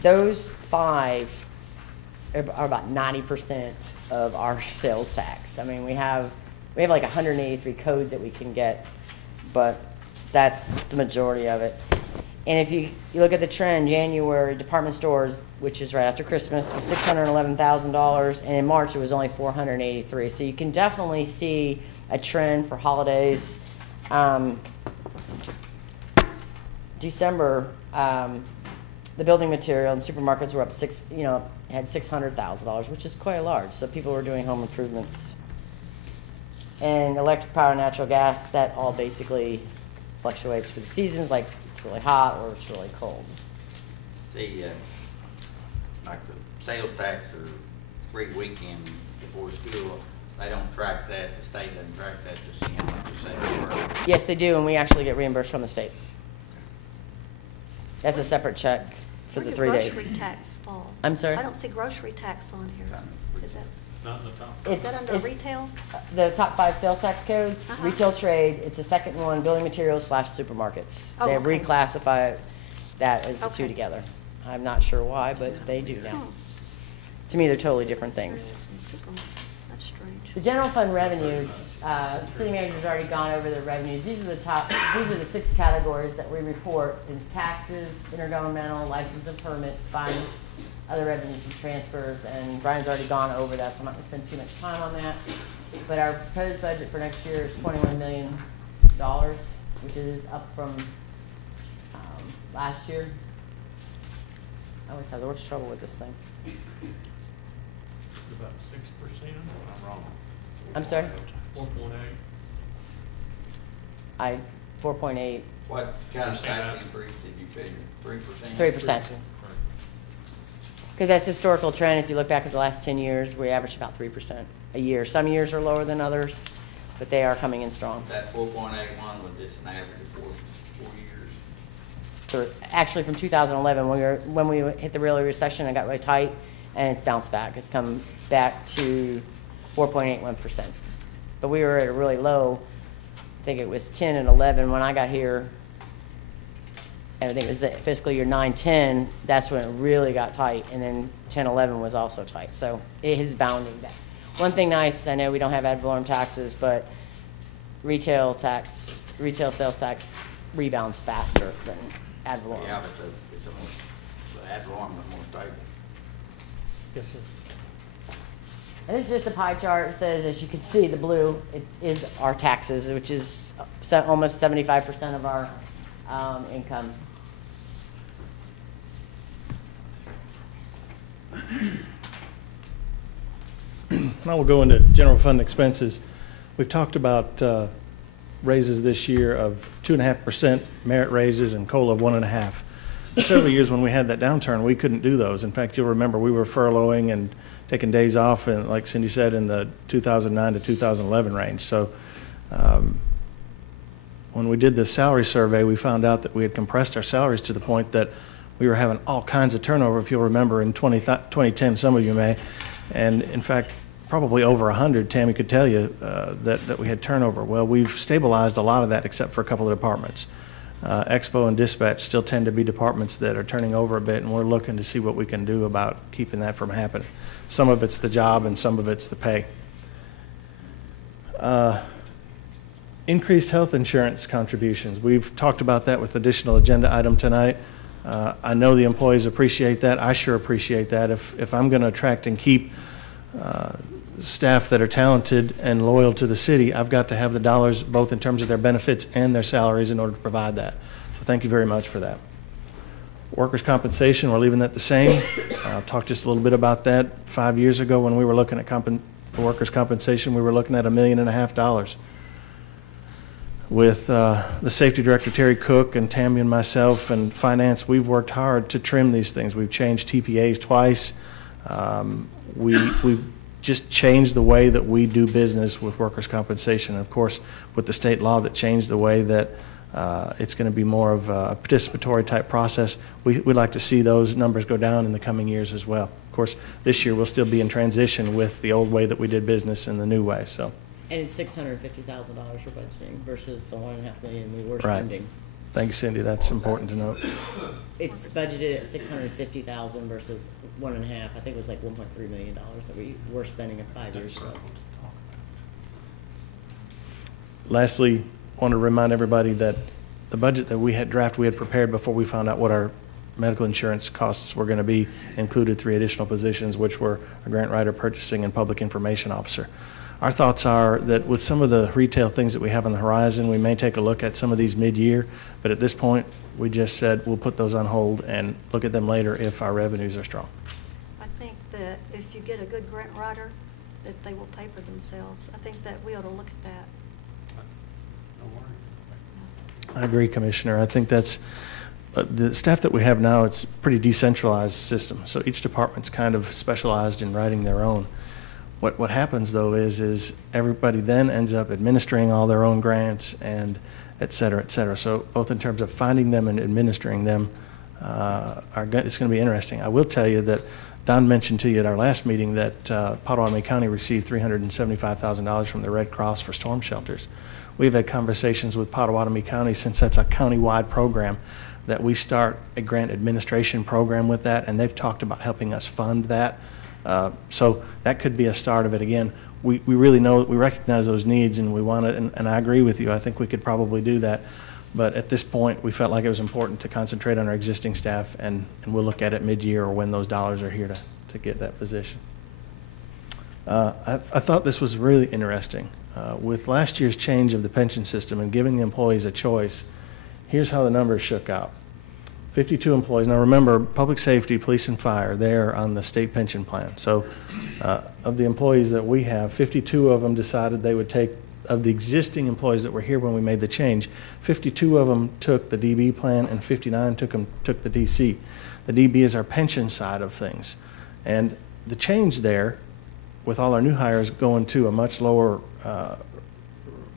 Those 5 are about 90% of our sales tax. I mean, we have like 183 codes that we can get, but that's the majority of it. And if you look at the trend, January, department stores, which is right after Christmas, was $611,000, and in March it was only $483. So you can definitely see a trend for holidays. December, the building material and supermarkets were up had $600,000, which is quite large. So people were doing home improvements. And electric power, natural gas, that all basically fluctuates for the seasons, like it's really hot or it's really cold. The, like the sales tax or free weekend before school, they don't track that, the state doesn't track that to see how much the sales were. Yes, they do, and we actually get reimbursed from the state. That's a separate check for the 3 days. Where did grocery tax fall? I'm sorry? I don't see grocery tax on here. Is that, Not in the top. is that under retail? The top 5 sales tax codes, Uh-huh. retail trade, it's the second one, building materials / supermarkets. Oh, They okay. reclassify that as the two Okay. together. I'm not sure why, but they do now. To me, they're totally different things. That's strange. The general fund revenue, city manager's already gone over the revenues. These are the 6 categories that we report. It's taxes, intergovernmental, license and permits, fines, other revenues and transfers, and Brian's already gone over that, so I'm not gonna spend too much time on that. But our proposed budget for next year is $21 million, which is up from last year. I always have the worst trouble with this thing. About 6%, I'm wrong. I'm sorry? 4.8. 4.8. What kind of tax increase did you figure? 3%? 3%. Because that's historical trend. If you look back at the last 10 years, we average about 3% a year. Some years are lower than others, but they are coming in strong. That 4.81 was just an average of 4 years. Actually, from 2011, when we hit the real recession and got really tight, and it's bounced back. It's come back to 4.81%. But we were at a really low, I think it was 10 and 11 when I got here. And I think it was the fiscal year 9-10, that's when it really got tight. And then 10-11 was also tight. So it is bounding back. One thing nice, I know we don't have ad valorem taxes, but retail sales tax rebounds faster than ad valorem. Yeah, but the ad valorem was more stable. Yes, sir. And this is just a pie chart. It says, as you can see, the blue is our taxes, which is almost 75% of our income. Now we'll go into general fund expenses. We've talked about raises this year of 2.5% merit raises and COLA of 1.5%. Several years when we had that downturn, we couldn't do those. In fact, you'll remember we were furloughing and taking days off, and like Cindy said, in the 2009 to 2011 range. So when we did the salary survey, we found out that we had compressed our salaries to the point that we were having all kinds of turnover, if you'll remember, in 2010, some of you may. And in fact, probably over 100, Tammy could tell you, that we had turnover. Well, we've stabilized a lot of that except for a couple of departments. Expo and dispatch still tend to be departments that are turning over a bit, and we're looking to see what we can do about keeping that from happening. Some of it's the job and some of it's the pay. Increased health insurance contributions. We've talked about that with additional agenda item tonight. I know the employees appreciate that. I sure appreciate that. If I'm going to attract and keep staff that are talented and loyal to the city, I've got to have the dollars both in terms of their benefits and their salaries in order to provide that. So thank you very much for that. Workers' compensation, we're leaving that the same. I'll talk just a little bit about that. 5 years ago when we were looking at workers' compensation, we were looking at $1.5 million. With the safety director, Terry Cook, and Tammy and myself and finance, we've worked hard to trim these things. We've changed TPAs twice. We've just changed the way that we do business with workers' compensation. Of course, with the state law that changed the way that it's going to be more of a participatory type process, we'd like to see those numbers go down in the coming years as well. Of course, this year we'll still be in transition with the old way that we did business and the new way, so. And it's $650,000 for budgeting versus the $1.5 million we were Right. spending. Thank you, Cindy, that's important to note. It's budgeted at $650,000 versus 1.5. I think it was like $1.3 million that we were spending in 5 years ago. Lastly, I want to remind everybody that the budget that we had prepared before we found out what our medical insurance costs were going to be included 3 additional positions, which were a grant writer, purchasing, and public information officer. Our thoughts are that with some of the retail things that we have on the horizon, we may take a look at some of these mid-year, but at this point, we just said we'll put those on hold and look at them later if our revenues are strong. I think that if you get a good grant writer, that they will pay for themselves. I think that we ought to look at that. I agree, Commissioner. I think that's, the staff that we have now, it's a pretty decentralized system, so each department's kind of specialized in writing their own. What happens, though, is everybody then ends up administering all their own grants and et cetera, et cetera. So both in terms of finding them and administering them, it's going to be interesting. I will tell you that Don mentioned to you at our last meeting that Pottawatomie County received $375,000 from the Red Cross for storm shelters. We've had conversations with Pottawatomie County, since that's a county-wide program, that we start a grant administration program with that, and they've talked about helping us fund that. So that could be a start of it. Again, we really know, we recognize those needs, and we want it, and I agree with you. I think we could probably do that. But at this point, we felt like it was important to concentrate on our existing staff, and we'll look at it mid-year or when those dollars are here to get that position. I thought this was really interesting. With last year's change of the pension system and giving the employees a choice, here's how the numbers shook out. 52 employees. Now remember, public safety, police, and fire, they're on the state pension plan. So of the employees that we have, 52 of them decided they would take, of the existing employees that were here when we made the change, 52 of them took the DB plan and 59 took the DC. The DB is our pension side of things. And the change there, with all our new hires going to a much lower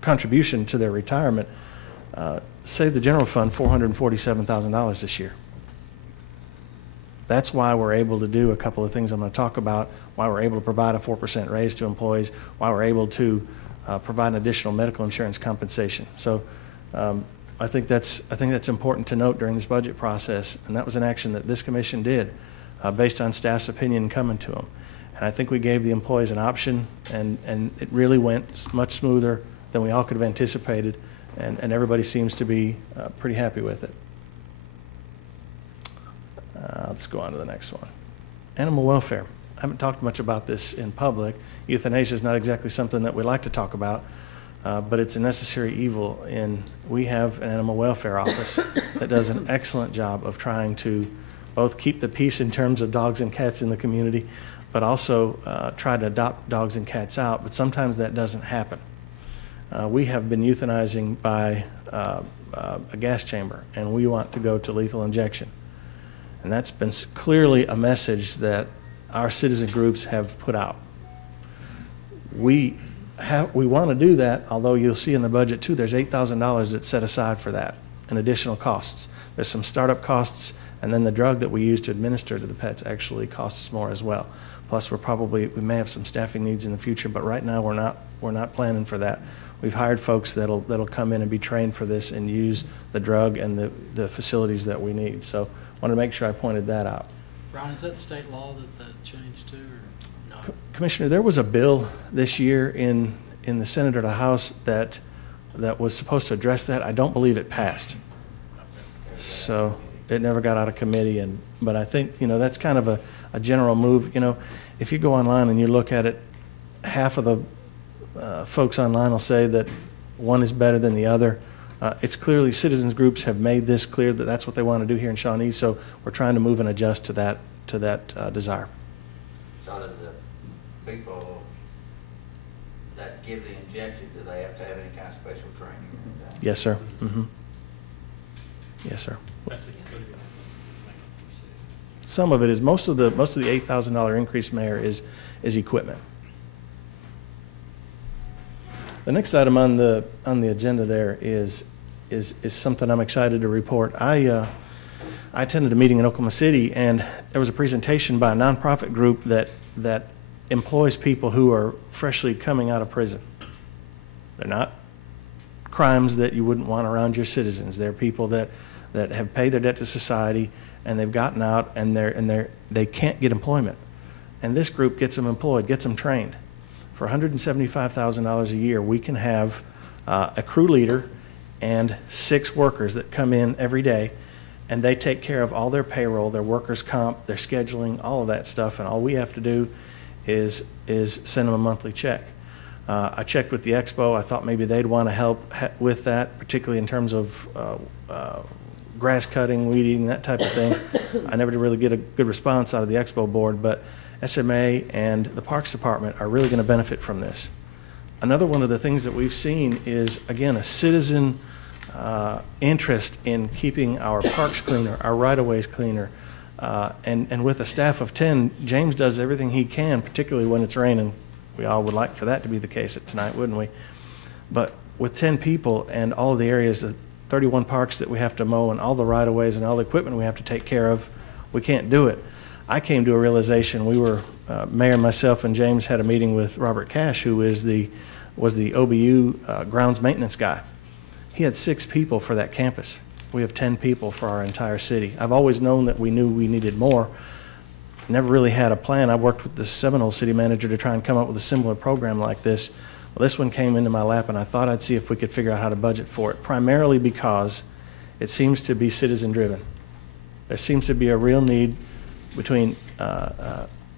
contribution to their retirement, saved the general fund $447,000 this year. That's why we're able to do a couple of things I'm going to talk about, why we're able to provide a 4% raise to employees, why we're able to provide an additional medical insurance compensation. So I think that's important to note during this budget process, and that was an action that this commission did based on staff's opinion coming to them. And I think we gave the employees an option, and it really went much smoother than we all could have anticipated, and everybody seems to be pretty happy with it. I'll just go on to the next one. Animal welfare. I haven't talked much about this in public. Euthanasia is not exactly something that we like to talk about, but it's a necessary evil, and we have an animal welfare office that does an excellent job of trying to both keep the peace in terms of dogs and cats in the community, but also try to adopt dogs and cats out, but sometimes that doesn't happen. We have been euthanizing by a gas chamber, and we want to go to lethal injection. And that's been clearly a message that our citizen groups have put out. We want to do that, although you'll see in the budget too, there's $8,000 that's set aside for that and additional costs. There's some startup costs, and then the drug that we use to administer to the pets actually costs more as well. Plus, we may have some staffing needs in the future, but right now we're not planning for that. We've hired folks that'll come in and be trained for this and use the drug and the facilities that we need. So I wanted to make sure I pointed that out. Brian, is that state law that changed too, or no? Commissioner, there was a bill this year in the Senate or the House that was supposed to address that. I don't believe it passed. So it never got out of committee, but I think, that's kind of a general move. If you go online and you look at it, half of the folks online will say that one is better than the other. It's clearly, citizens groups have made this clear that that's what they want to do here in Shawnee, so we're trying to move and adjust to that desire. So does the people that give the injection, do they have to have any kind of special training? Yes, sir. Mm-hmm. Yes, sir. some of it is, most of the $8,000 increase, Mayor, is equipment. The next item on the agenda there is something I'm excited to report. I attended a meeting in Oklahoma City, and there was a presentation by a nonprofit group that employs people who are freshly coming out of prison. They're not crimes that you wouldn't want around your citizens. They're people that have paid their debt to society, and they've gotten out, and they can't get employment. And this group gets them employed, gets them trained. For $175,000 a year, we can have a crew leader and 6 workers that come in every day, and they take care of all their payroll, their workers' comp, their scheduling, all of that stuff, and all we have to do is send them a monthly check. I checked with the Expo. I thought maybe they'd want to help with that, particularly in terms of grass cutting, weed eating, that type of thing. I never did really get a good response out of the Expo board, but SMA and the Parks Department are really going to benefit from this. Another one of the things that we've seen is, again, a citizen interest in keeping our parks cleaner, our right-of-ways cleaner, and with a staff of 10, James does everything he can, particularly when it's raining. We all would like for that to be the case tonight, wouldn't we? But with 10 people and all of the areas, the 31 parks that we have to mow and all the right-of-ways and all the equipment we have to take care of, we can't do it. I came to a realization. We were, Mayor, myself, and James had a meeting with Robert Cash, who was the OBU grounds maintenance guy. He had 6 people for that campus. We have 10 people for our entire city. I've always known that we knew we needed more. Never really had a plan. I worked with the Seminole city manager to try and come up with a similar program like this. Well, this one came into my lap, and I thought I'd see if we could figure out how to budget for it, primarily because it seems to be citizen-driven. There seems to be a real need between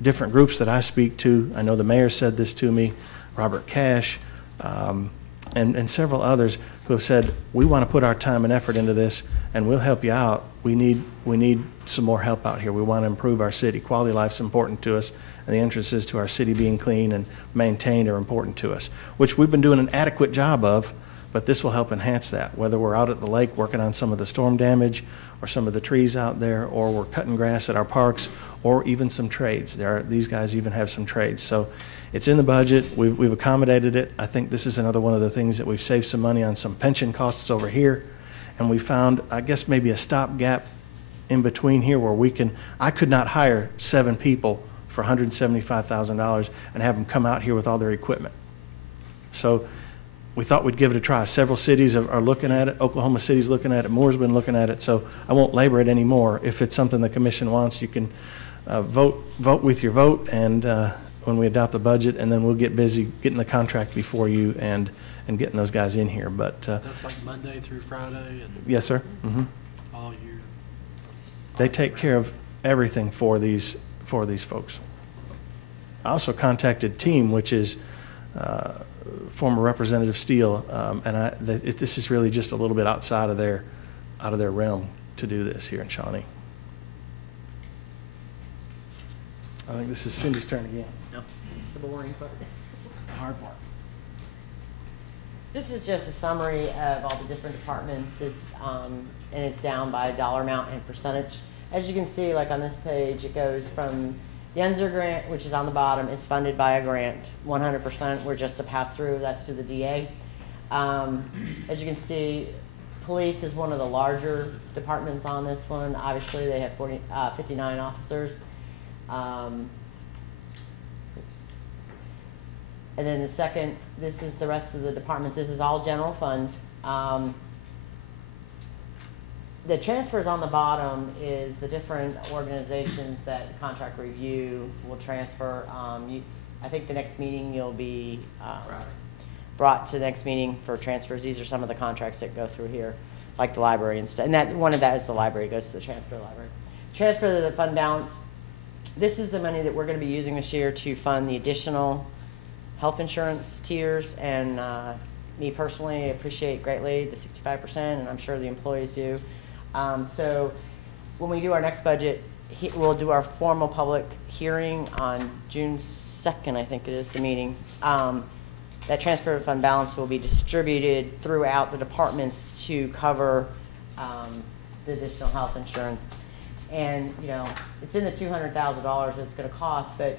different groups that I speak to. I know the mayor said this to me, Robert Cash, and several others who have said, we want to put our time and effort into this, and we'll help you out. We need some more help out here. We want to improve our city. Quality of life's important to us, and the entrances to our city being clean and maintained are important to us, which we've been doing an adequate job of, but this will help enhance that, whether we're out at the lake working on some of the storm damage or some of the trees out there, or we're cutting grass at our parks, or even some trades. These guys even have some trades. So it's in the budget. We've accommodated it. I think this is another one of the things that we've saved some money on some pension costs over here, and we found, I guess, maybe a stopgap in between here where I could not hire 7 people for $175,000 and have them come out here with all their equipment. So we thought we'd give it a try. Several cities are looking at it. Oklahoma City's looking at it. Moore's been looking at it. So I won't labor it anymore. If it's something the commission wants, you can vote with your vote, and when we adopt the budget, and then we'll get busy getting the contract before you and getting those guys in here. But that's like Monday through Friday? And yes, sir. Mm-hmm. All year? They take care of everything for these folks. I also contacted Team, which is former Representative Steele, and this is really just a little bit outside of their realm to do this here in Shawnee. I think this is Cindy's turn again. No. The boring part. The hard part. This is just a summary of all the different departments. And it's down by dollar amount and percentage. As you can see, like on this page, it goes from the Unser grant, which is on the bottom, is funded by a grant. 100%, we're just a pass-through. That's through the DA. As you can see, police is one of the larger departments on this one. Obviously, they have 59 officers. And then the second, this is the rest of the departments. This is all general fund. The transfers on the bottom is the different organizations that the contract review will transfer. I think the next meeting you'll be brought to the next meeting for transfers. These are some of the contracts that go through here, like the library and stuff. And one of that is the library. It goes to the transfer library. Transfer to the fund balance. This is the money that we're going to be using this year to fund the additional health insurance tiers, and me personally appreciate greatly the 65%, and I'm sure the employees do. So when we do our next budget, we'll do our formal public hearing on June 2nd, I think it is, the meeting. That transfer of fund balance will be distributed throughout the departments to cover the additional health insurance. And, you know, it's in the $200,000 it's gonna cost, but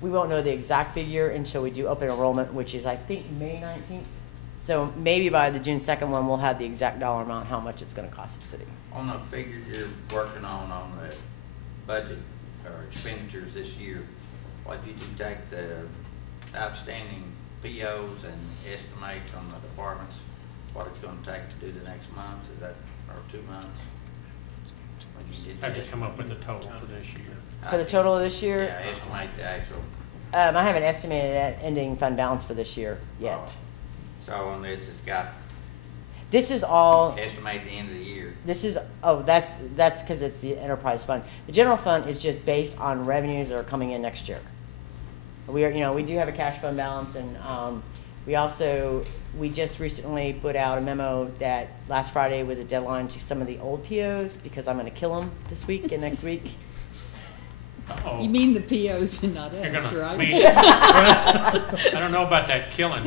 we won't know the exact figure until we do open enrollment, which is, I think, May 19th. So maybe by the June 2nd one, we'll have the exact dollar amount, how much it's gonna cost the city. On the figures you're working on the budget or expenditures this year, what did you take the outstanding POs and estimate from the departments what it's gonna take to do the next month? Is that, or 2 months? When you did How'd you the come up with the estimate? total for this year? For the total of this year, Yeah, estimate the actual. I haven't estimated that ending fund balance for this year yet. So on this, it's got This is all, estimate the end of the year. this is, oh, that's because it's the enterprise fund. The general fund is just based on revenues that are coming in next year. We are, you know, we do have a cash fund balance, and we just recently put out a memo that last Friday was a deadline to some of the old POs, because I'm gonna kill them this week and next week. Uh-oh. You mean the POs and not You're us, gonna- right? I don't know about that killing,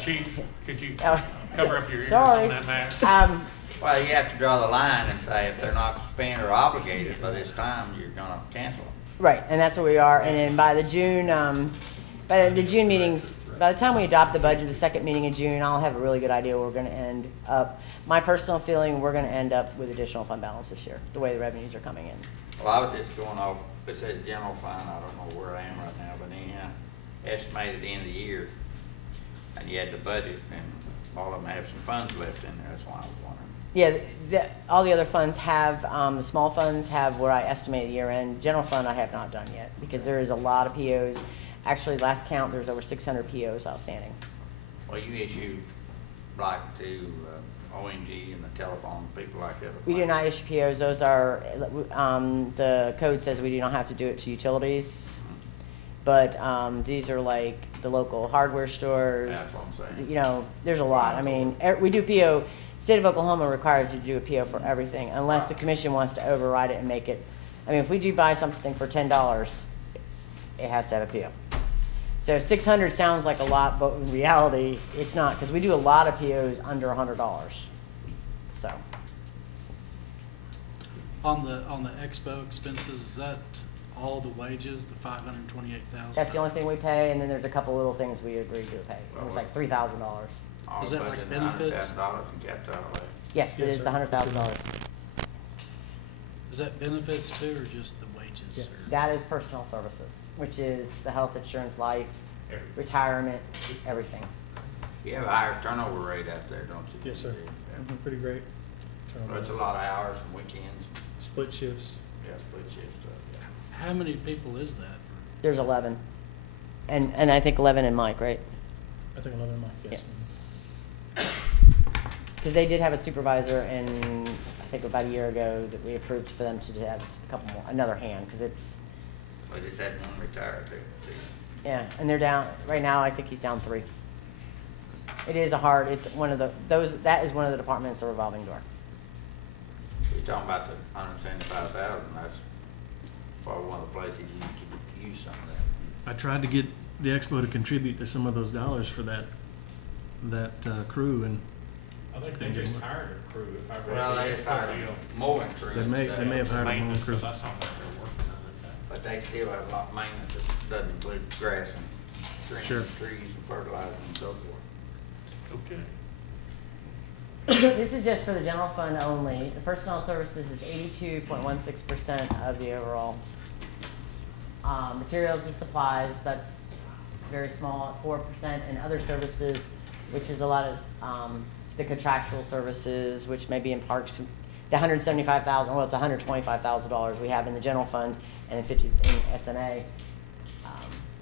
Chief. Could you cover up your ears Sorry. on that matter? Well, you have to draw the line and say if they're not spent or obligated by this time, you're gonna cancel them. Right, and that's what we are, and then by the June meetings, by the time we adopt the budget, the second meeting in June, I'll have a really good idea where we're gonna end up. My personal feeling, we're gonna end up with additional fund balance this year, the way the revenues are coming in. Well, I was just going off, it says general fund, I don't know where I am right now, but anyhow, estimated the end of the year, and you had the budget, and all of them have some funds left in there, that's why I was wondering. Yeah, all the other funds have, the small funds have where I estimate year end. General fund I have not done yet, because there is a lot of POs. Actually, last count, there's over 600 POs outstanding. Well, you issue like to ONG and the telephone, people like that. We do not issue POs, those are, the code says we do not have to do it to utilities. But, these are like the local hardware stores. That's what I'm saying. You know, there's a lot. I mean, we do PO, state of Oklahoma requires you to do a PO for everything, unless the commission wants to override it and make it, I mean, if we do buy something for $10, it has to have a PO. So 600 sounds like a lot, but in reality, it's not, because we do a lot of POs under $100. So, On the expo expenses, is that all the wages, the $528,000? that's the only thing we pay, and then there's a couple little things we agreed to pay. It was like $3,000. All Is that budget, like benefits? $100,000 and kept out of that. Yes, it is the $100,000. Is that benefits too, or just the wages? or- That is personal services, which is the health insurance, life, retirement, everything. You have a higher turnover rate out there, don't you? Yes, sir. Yeah. Pretty great. Well, it's a lot of hours and weekends, Split shifts. yeah, split shift stuff. How many people is that? There's 11. And I think 11 and Mike, right? I think 11 mic, yes. Because they did have a supervisor, and I think about a year ago that we approved for them to have a couple more, another hand, because it's, But just had one retired too. yeah, and they're down, right now, I think he's down 3. It is a hard, it's one of the, that is one of the departments, a revolving door. You're talking about the 175,000, that's probably one of the places you could use some of that. I tried to get the expo to contribute to some of those dollars for that crew, and I think they just hired a crew, if I read. Well, the they just hired deal. a mowing crew. They may have hired a mowing Maintenance, crew. 'cause I saw that they were working on it. But they still have a lot of maintenance that doesn't include grass and Sure. trees and fertilizer and so forth. Okay. This is just for the general fund only. The personnel services is 82.16% of the overall. Materials and supplies, that's very small at 4%, and other services, which is a lot of, the contractual services, which may be in parks, the $175,000, well, it's $125,000 we have in the general fund, and then 50 in SMA.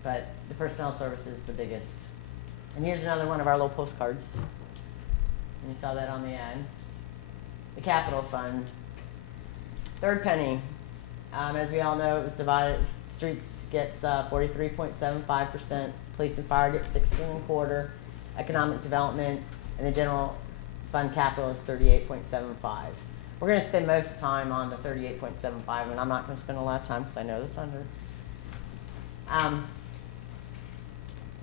But the personnel service is the biggest. And here's another one of our little postcards. And you saw that on the ad. The capital fund, third penny. As we all know, it was divided. Streets gets 43.75%. Police and fire gets 16.25%. Economic development and the general fund capital is 38.75. We're going to spend most of the time on the 38.75, and I'm not going to spend a lot of time because I know the thunder.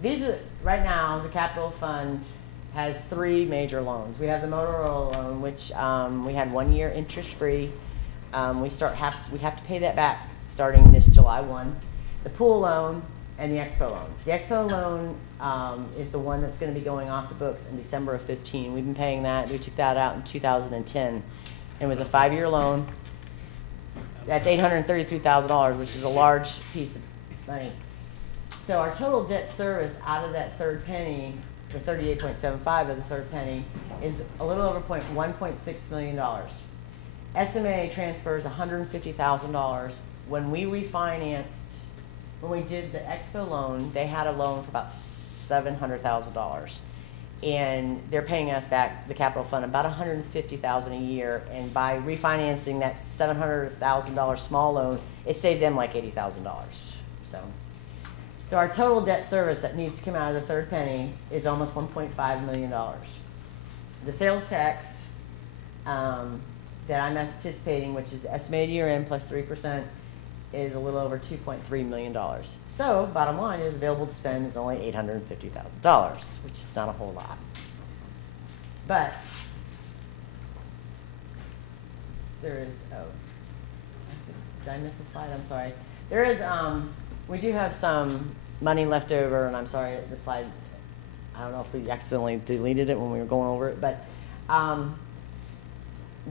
These are right now the capital fund has 3 major loans. We have the Motorola loan, which we had 1 year interest free. We have to pay that back starting this July 1. The pool loan and the Expo loan. The Expo loan is the one that's going to be going off the books in December of 15. We've been paying that. We took that out in 2010. It was a 5-year loan. That's $833,000, which is a large piece of money. So our total debt service out of that third penny, the 38.75 of the third penny, is a little over $1.6 million. SMA transfers $150,000. When we refinanced, when we did the Expo loan, they had a loan for about $700,000. And they're paying us back, the capital fund, about $150,000 a year. And by refinancing that $700,000 small loan, it saved them like $80,000. So our total debt service that needs to come out of the third penny is almost $1.5 million. The sales tax that I'm anticipating, which is estimated year end plus 3%, is a little over $2.3 million. So bottom line is available to spend is only $850,000, which is not a whole lot. But there is, did I miss a slide? I'm sorry. There is, we do have some money left over, and I'm sorry, the slide, I don't know if we accidentally deleted it when we were going over it, but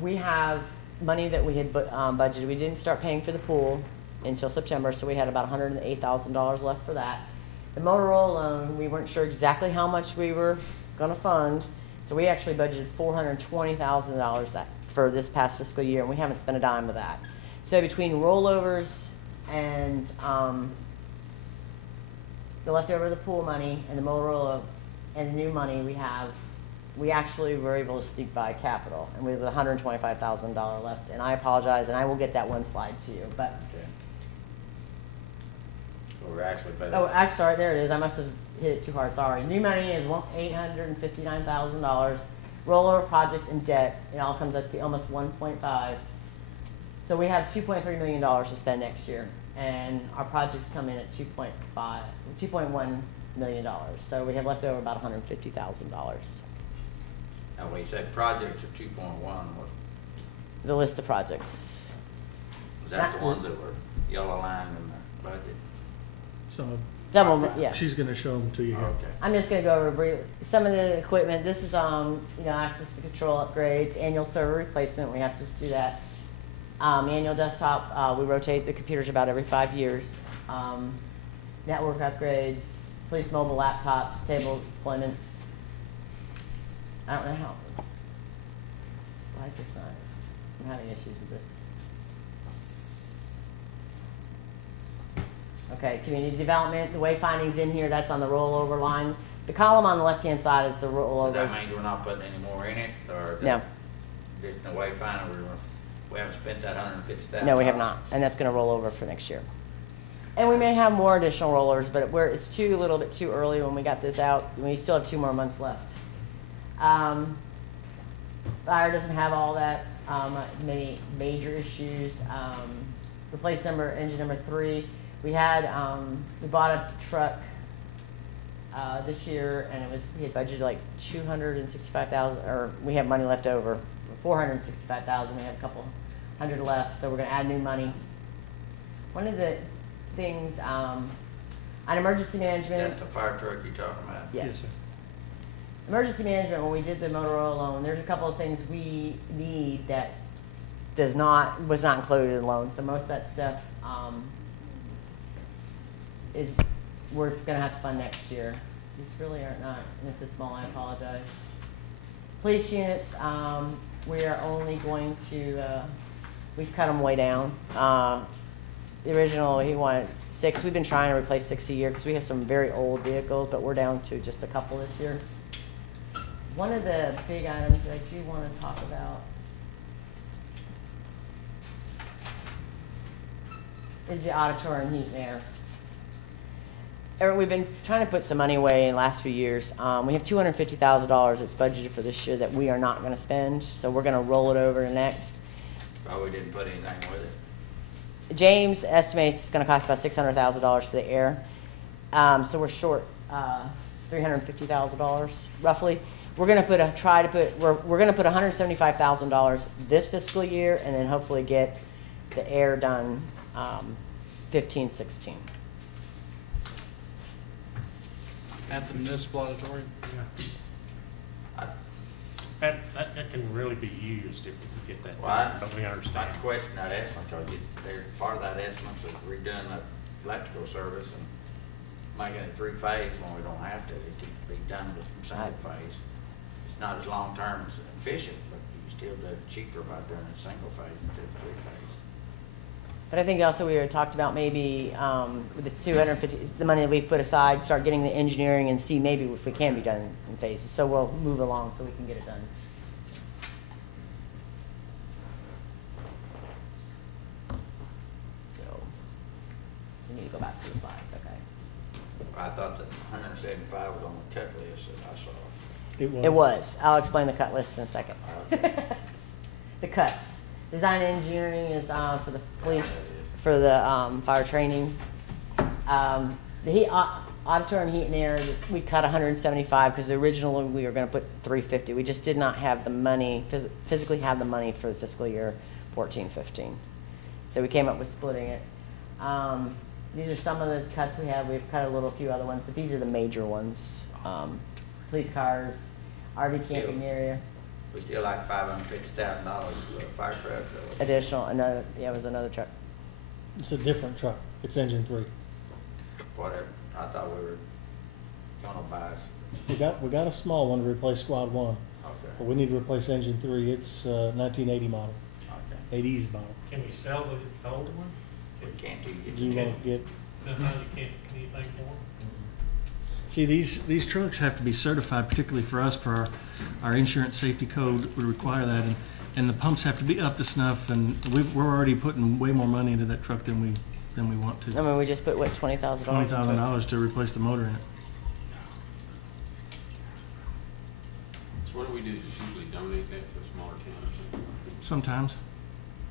we have money that we had budgeted. We didn't start paying for the pool until September, so we had about $108,000 left for that. The Motorola loan, we weren't sure exactly how much we were going to fund, so we actually budgeted $420,000 for this past fiscal year, and we haven't spent a dime of that. So between rollovers and the leftover of the pool money and the Motorola and the new money we actually were able to sneak by capital, and we have $125,000 left. And I apologize, and I will get that one slide to you. But We're actually better. oh, I'm sorry, there it is. I must have hit it too hard. Sorry. New money is $859,000. Rollover projects and debt, it all comes up to be almost 1.5. So we have $2.3 million to spend next year, and our projects come in at $2.1 million. So we have left over about $150,000. Now, when you said projects of 2.1, what, The list of projects. was that the ones that were yellow lined in the budget? So, Some of them, yeah. she's gonna show them to you here. Okay. I'm just gonna go over some of the equipment. This is, access to control upgrades, annual server replacement. We have to do that. Annual desktop, we rotate the computers about every 5 years. Network upgrades, police mobile laptops, table deployments. I don't know how. Why is this not? I'm having issues with this. Okay, community development, the wayfinding's in here, that's on the rollover line. The column on the left-hand side is the So rollover. does that mean we're not putting any more in it, or? No. Just in the wayfinder, we haven't spent that $150,000? No, we have not, and that's gonna roll over for next year. And we may have more additional rollers, but it's a little bit too early when we got this out. We still have 2 more months left. Fire doesn't have all that many major issues. Replace engine number 3. We bought a truck this year, and we had budgeted like $265,000, or we have money left over, $465,000. We have a couple hundred left, so we're going to add new money. One of the things on emergency management. Is that the fire truck you're talking about? Yes. sir. Emergency management, when we did the Motorola loan, there's a couple of things we need that was not included in the loan. So most of that stuff we're gonna have to fund next year. These really are not, and this is small, I apologize. Police units, we are only going to, we've cut them way down. The original, he wanted 6. We've been trying to replace 6 a year because we have some very old vehicles, but we're down to just a couple this year. One of the big items that I do want to talk about is the auditorium heat and air. We've been trying to put some money away in the last few years. We have $250,000 that's budgeted for this year that we are not going to spend, so we're going to roll it over to next. Oh, we didn't put anything with it? James estimates it's going to cost about $600,000 for the air, so we're short $350,000 roughly. We're going to we're going to put $175,000 this fiscal year, and then hopefully get the air done 15, 16. At the municipal auditorium? That can really be used if we get that. Well, I Totally understand. question that estimate, because they're, part of that estimate's of redoing the electrical service and making it three-phase when we don't have to. It can be done with single phase. It's not as long-term as efficient, but you still do it cheaper by doing it single phase instead of three-phase. But I think also we had talked about maybe with the 250, the money that we've put aside, start getting the engineering and see maybe if we can be done in phases. So we'll move along so we can get it done. So we need to go back to the slides, okay? I thought that 175 was on the cut list that I saw. It was. I'll explain the cut list in a second. The cuts. Design engineering is for the police, for the fire training. The heat, auditorium heat and air, we cut 175 because originally we were going to put 350. We just did not have the money, physically have the money for the fiscal year 14-15. So we came up with splitting it. These are some of the cuts we have. We've cut a few other ones, but these are the major ones. Police cars, RV camping area. We still like $550,000 for a fire truck. Additional, it was another truck. It's a different truck. It's engine 3. Whatever. I thought we were gonna buy us. We got a small one to replace Squad 1. Okay. But we need to replace engine 3. It's 1980 model. Okay. 80s model. Can we sell the older one? We can't do Do you want to get? No, you can't, can you think more? See, these trucks have to be certified, particularly for us, for our insurance safety code would require that, and the pumps have to be up to snuff, and we're already putting way more money into that truck than we want to. I mean, we just put, what, $20,000? $20,000 to replace the motor in it. So what do we do? Just usually donate that to a smaller town or something? Sometimes.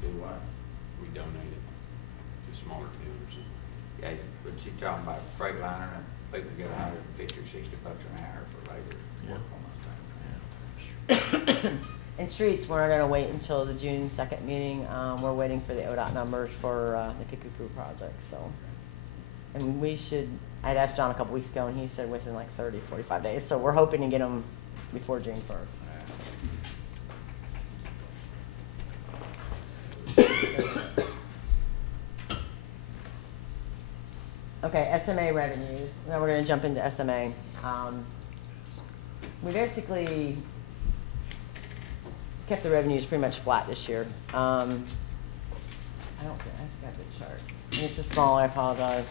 Do what? We donate it to a smaller town or something? Yeah, but you're talking about Freightliner, and people get $150 or $60 an hour for labor to work on those things. In streets, we're going to wait until the June 2nd meeting. We're waiting for the ODOT numbers for the Kikuku project, so. And we should, I'd asked John a couple weeks ago, and he said within like 30, 45 days. So we're hoping to get them before June 1st. Okay, SMA revenues. Now we're going to jump into SMA. We basically kept the revenues pretty much flat this year. I forgot the chart. This is small, I apologize.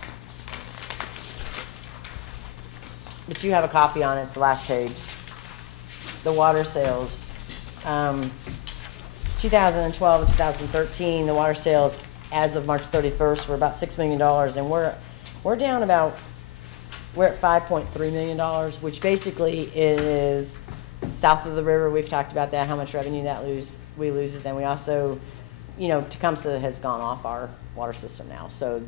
But you have a copy on it, it's the last page. The water sales. 2012 and 2013, the water sales as of March 31st were about $6 million, and we're down about, we're at $5.3 million, which basically is south of the river. We've talked about that, how much revenue that we loses, and we also, Tecumseh has gone off our water system now, so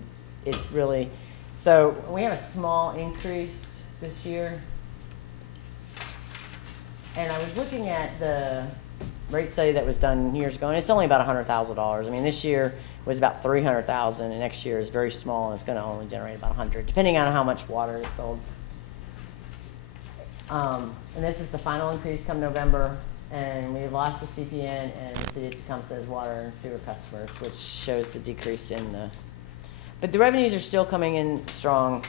it's really, so we have a small increase this year. And I was looking at the rate study that was done years ago, and it's only about $100,000. I mean, this year was about $300,000, and next year is very small, and it's going to only generate about $100,000, depending on how much water is sold. And this is the final increase come November, and we've lost the CPN and the city of Tecumseh's water and sewer customers, which shows the decrease in the. But the revenues are still coming in strong.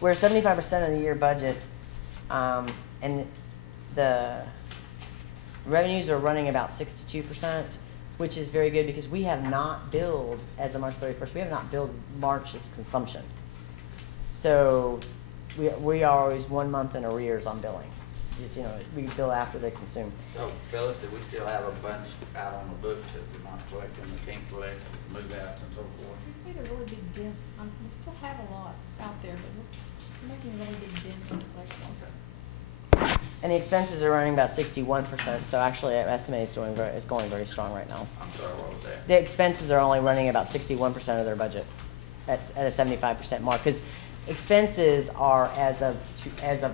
We're 75% of the year budget, and the revenues are running about 62%, which is very good because we have not billed, as of March 31st, we have not billed March's consumption. So we are always 1 month in arrears on billing. Just, we bill after they consume. So, Phyllis, do we still have a bunch out on the books that we're not collecting, we can't collect, move outs and so forth? We made a really big dent. We still have a lot out there, but we're making a really big dent on collection. And the expenses are running about 61%, so actually SMA is going very strong right now. I'm sorry, what was that? The expenses are only running about 61% of their budget. That's at a 75% mark, because expenses are as of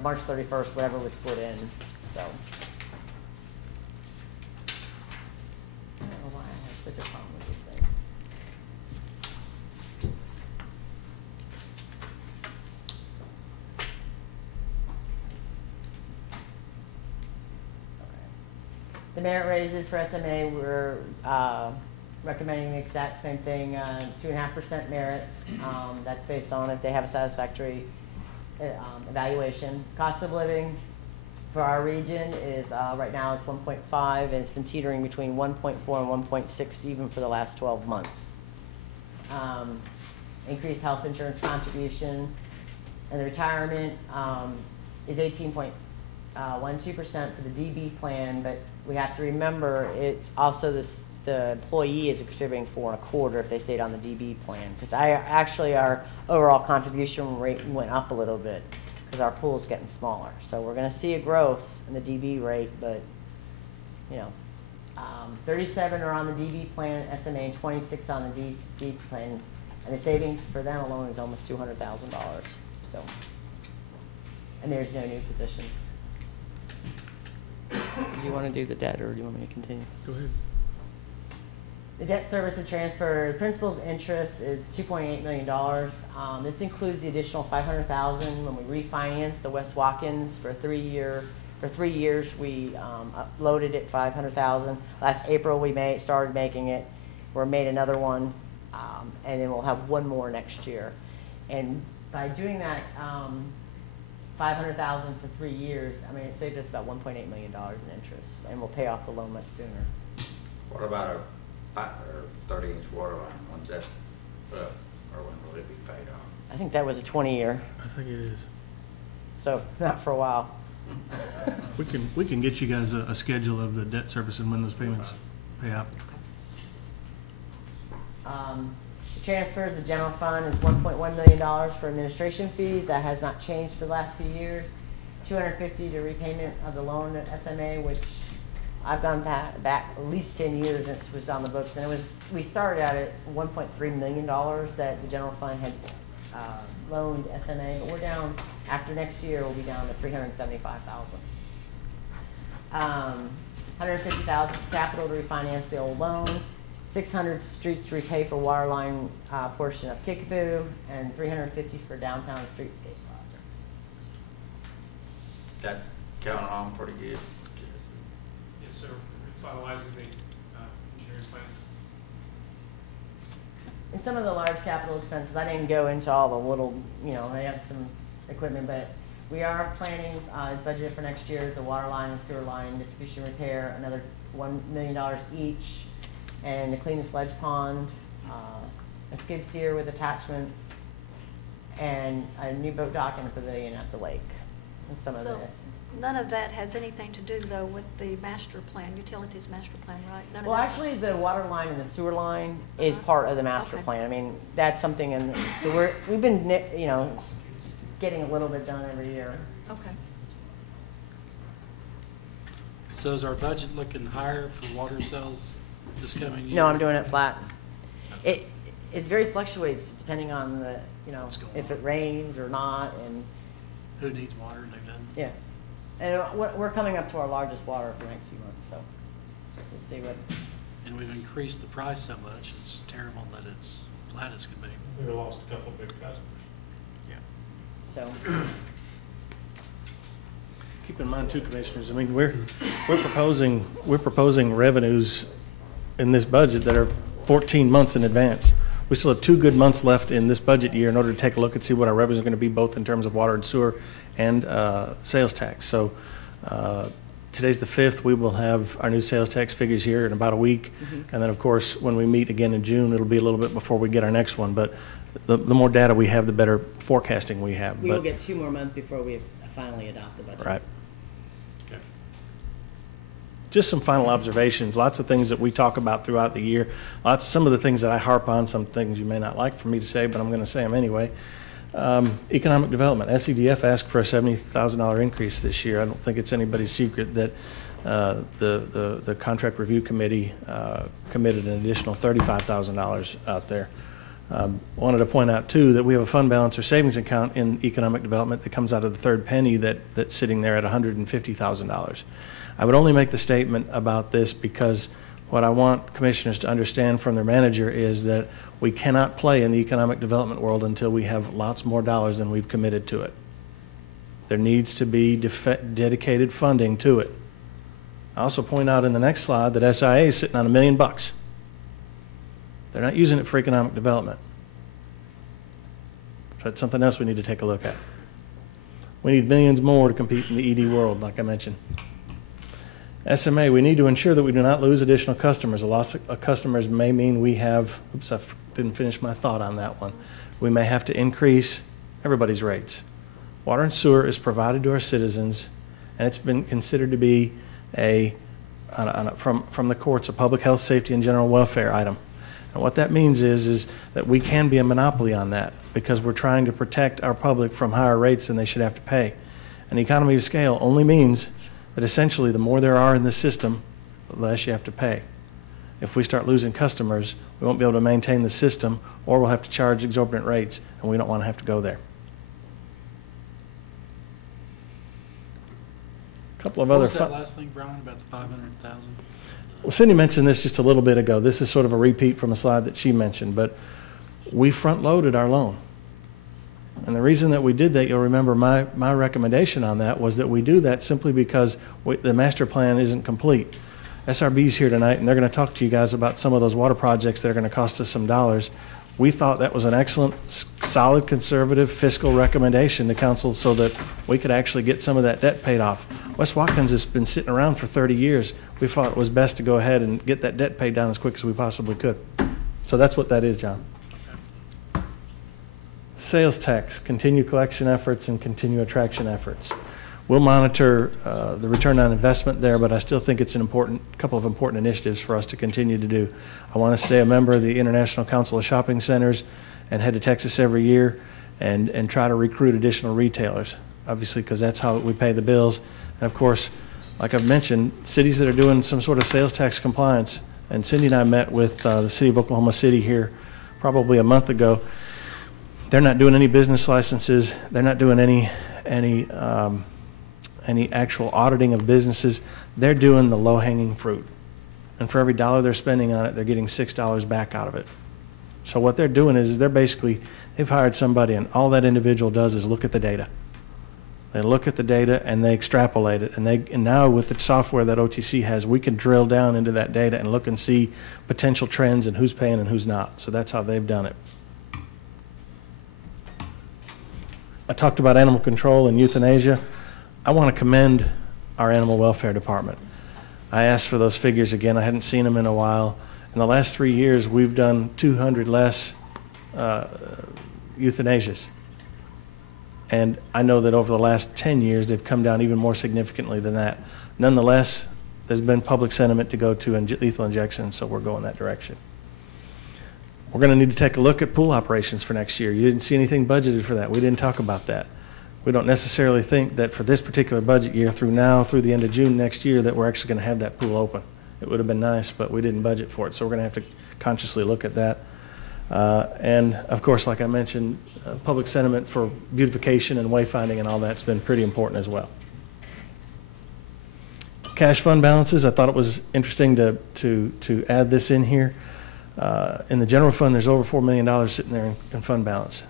March 31st, whatever was put in, so. I don't know why I have such a problem with this thing. merit raises for SMA, we're recommending the exact same thing, 2.5% merit. That's based on if they have a satisfactory evaluation. Cost of living for our region is, right now it's 1.5, and it's been teetering between 1.4 and 1.6 even for the last 12 months. Increased health insurance contribution, and the retirement is 18.12% for the DB plan, but we have to remember it's also the employee is contributing 4.25 if they stayed on the DB plan. Because actually our overall contribution rate went up a little bit because our pool is getting smaller. So we're going to see a growth in the DB rate, but you know, 37 are on the DB plan, SMA, and 26 on the DC plan, and the savings for them alone is almost $200,000. So, and there's no new positions. Do you want to do the debt, or do you want me to continue? Go ahead. The debt service and transfer, the principal's interest is $2.8 million. This includes the additional $500,000 when we refinanced the West Watkins for 3 years. We uploaded it $500,000. Last April we started making it. We made another one, and then we'll have one more next year. And by doing that $500,000 for 3 years, I mean, it saved us about $1.8 million in interest, and we'll pay off the loan much sooner. What about our 30-inch water line? When's that up, or when will it be paid off? I think that was a 20-year, I think it is. so not for a while. We can get you guys a schedule of the debt service and when those payments pay out. The transfers, the general fund is $1.1 million for administration fees. That has not changed for the last few years. $250 to repayment of the loan at SMA, which I've gone back at least 10 years since it was on the books, and we started out at $1.3 million that the general fund had loaned SMA, but we're down, after next year, we'll be down to $375,000. $150,000 capital to refinance the old loan, $600 streets to repay for water line portion of Kickapoo, and $350 for downtown streetscape projects. That coming along pretty good. Yes, sir. Finalizing the engineering plans. And some of the large capital expenses, I didn't go into all the little, you know, they have some equipment, but we are planning, is budgeted for next year is a water line and sewer line distribution repair, another $1 million each, and to clean the sledge pond, a skid steer with attachments, and a new boat dock and a pavilion at the lake, and some of So, this. none of that has anything to do, though, with the master plan, utilities master plan, right? None of Well, this is- actually, the water line and the sewer line is part of the master Okay. plan. I mean, that's something in, so we've been, you know, getting a little bit done every year. Okay. So is our budget looking higher for water sales this coming year? No, I'm doing it flat. It very fluctuates depending on the, you know, What's going if on. it rains or not, and, Who needs water and who doesn't? yeah. And we're coming up to our largest water for the next few months, so we'll see what, And we've increased the price so much, it's terrible that it's flat as can be. We lost a couple of big customers. so. Keep in mind too, Commissioners, I mean, we're proposing revenues in this budget that are 14 months in advance. We still have 2 good months left in this budget year in order to take a look and see what our revenues are going to be, both in terms of water and sewer and sales tax. So today's the 5th. We will have our new sales tax figures here in about a week. And then, of course, when we meet again in June, it'll be a little bit before we get our next one. But the more data we have, the better forecasting we have. We will But- get 2 more months before we finally adopt the budget. Right. Just some final observations, lots of things that we talk about throughout the year, some of the things that I harp on, some things you may not like for me to say, but I'm going to say them anyway. Economic development, SEDF asked for a $70,000 increase this year. I don't think it's anybody's secret that the contract review committee committed an additional $35,000 out there. Wanted to point out too that we have a fund balance or savings account in economic development that comes out of the third penny that's sitting there at $150,000. I would only make the statement about this because what I want commissioners to understand from their manager is that we cannot play in the economic development world until we have lots more dollars than we've committed to it. There needs to be dedicated funding to it. I also point out in the next slide that SIA is sitting on $1 million. They're not using it for economic development. So that's something else we need to take a look at. We need millions more to compete in the ED world, like I mentioned. SMA, we need to ensure that we do not lose additional customers. A loss of customers may mean we have, oops, I didn't finish my thought on that one. We may have to increase everybody's rates. Water and sewer is provided to our citizens, and it's been considered to be from the courts, a public health, safety, and general welfare item. And what that means is that we can be a monopoly on that because we're trying to protect our public from higher rates than they should have to pay. An economy of scale only means that essentially the more there are in the system, the less you have to pay. If we start losing customers, we won't be able to maintain the system, or we'll have to charge exorbitant rates, and we don't want to have to go there. A couple of What other was that last thing, Brian, about the 500,000? Well, Cindy mentioned this just a little bit ago. This is sort of a repeat from a slide that she mentioned, but we front-loaded our loan. And the reason that we did that, you'll remember my recommendation on that was that we do that simply because the master plan isn't complete. SRB's here tonight, and they're going to talk to you guys about some of those water projects that are going to cost us some dollars. We thought that was an excellent, solid, conservative fiscal recommendation to council so that we could actually get some of that debt paid off. West Watkins has been sitting around for 30 years. We thought it was best to go ahead and get that debt paid down as quick as we possibly could. So that's what that is, John. Sales tax, continue collection efforts and continue attraction efforts. We'll monitor the return on investment there, but I still think it's a couple of important initiatives for us to continue to do. I want to stay a member of the International Council of Shopping Centers and head to Texas every year and try to recruit additional retailers, obviously, because that's how we pay the bills. And of course, like I've mentioned, cities that are doing some sort of sales tax compliance, and Cindy and I met with the city of Oklahoma City here probably a month ago. They're not doing any business licenses. They're not doing any actual auditing of businesses. They're doing the low-hanging fruit. And for every dollar they're spending on it, they're getting $6 back out of it. So what they're doing is they've hired somebody, and all that individual does is look at the data. They look at the data and they extrapolate it. And now with the software that OTC has, we can drill down into that data and look and see potential trends and who's paying and who's not. So that's how they've done it. I talked about animal control and euthanasia. I want to commend our animal welfare department. I asked for those figures again. I hadn't seen them in a while. In the last 3 years, we've done 200 less euthanasias. And I know that over the last 10 years, they've come down even more significantly than that. Nonetheless, there's been public sentiment to go to lethal injection, so we're going that direction. We're going to need to take a look at pool operations for next year. You didn't see anything budgeted for that. We didn't talk about that. We don't necessarily think that for this particular budget year through the end of June next year that we're actually going to have that pool open. It would have been nice, but we didn't budget for it, so we're going to have to consciously look at that. And of course, like I mentioned, public sentiment for beautification and wayfinding and all that's been pretty important as well. Cash fund balances, I thought it was interesting to add this in here. In the general fund, there's over $4 million sitting there in fund balance.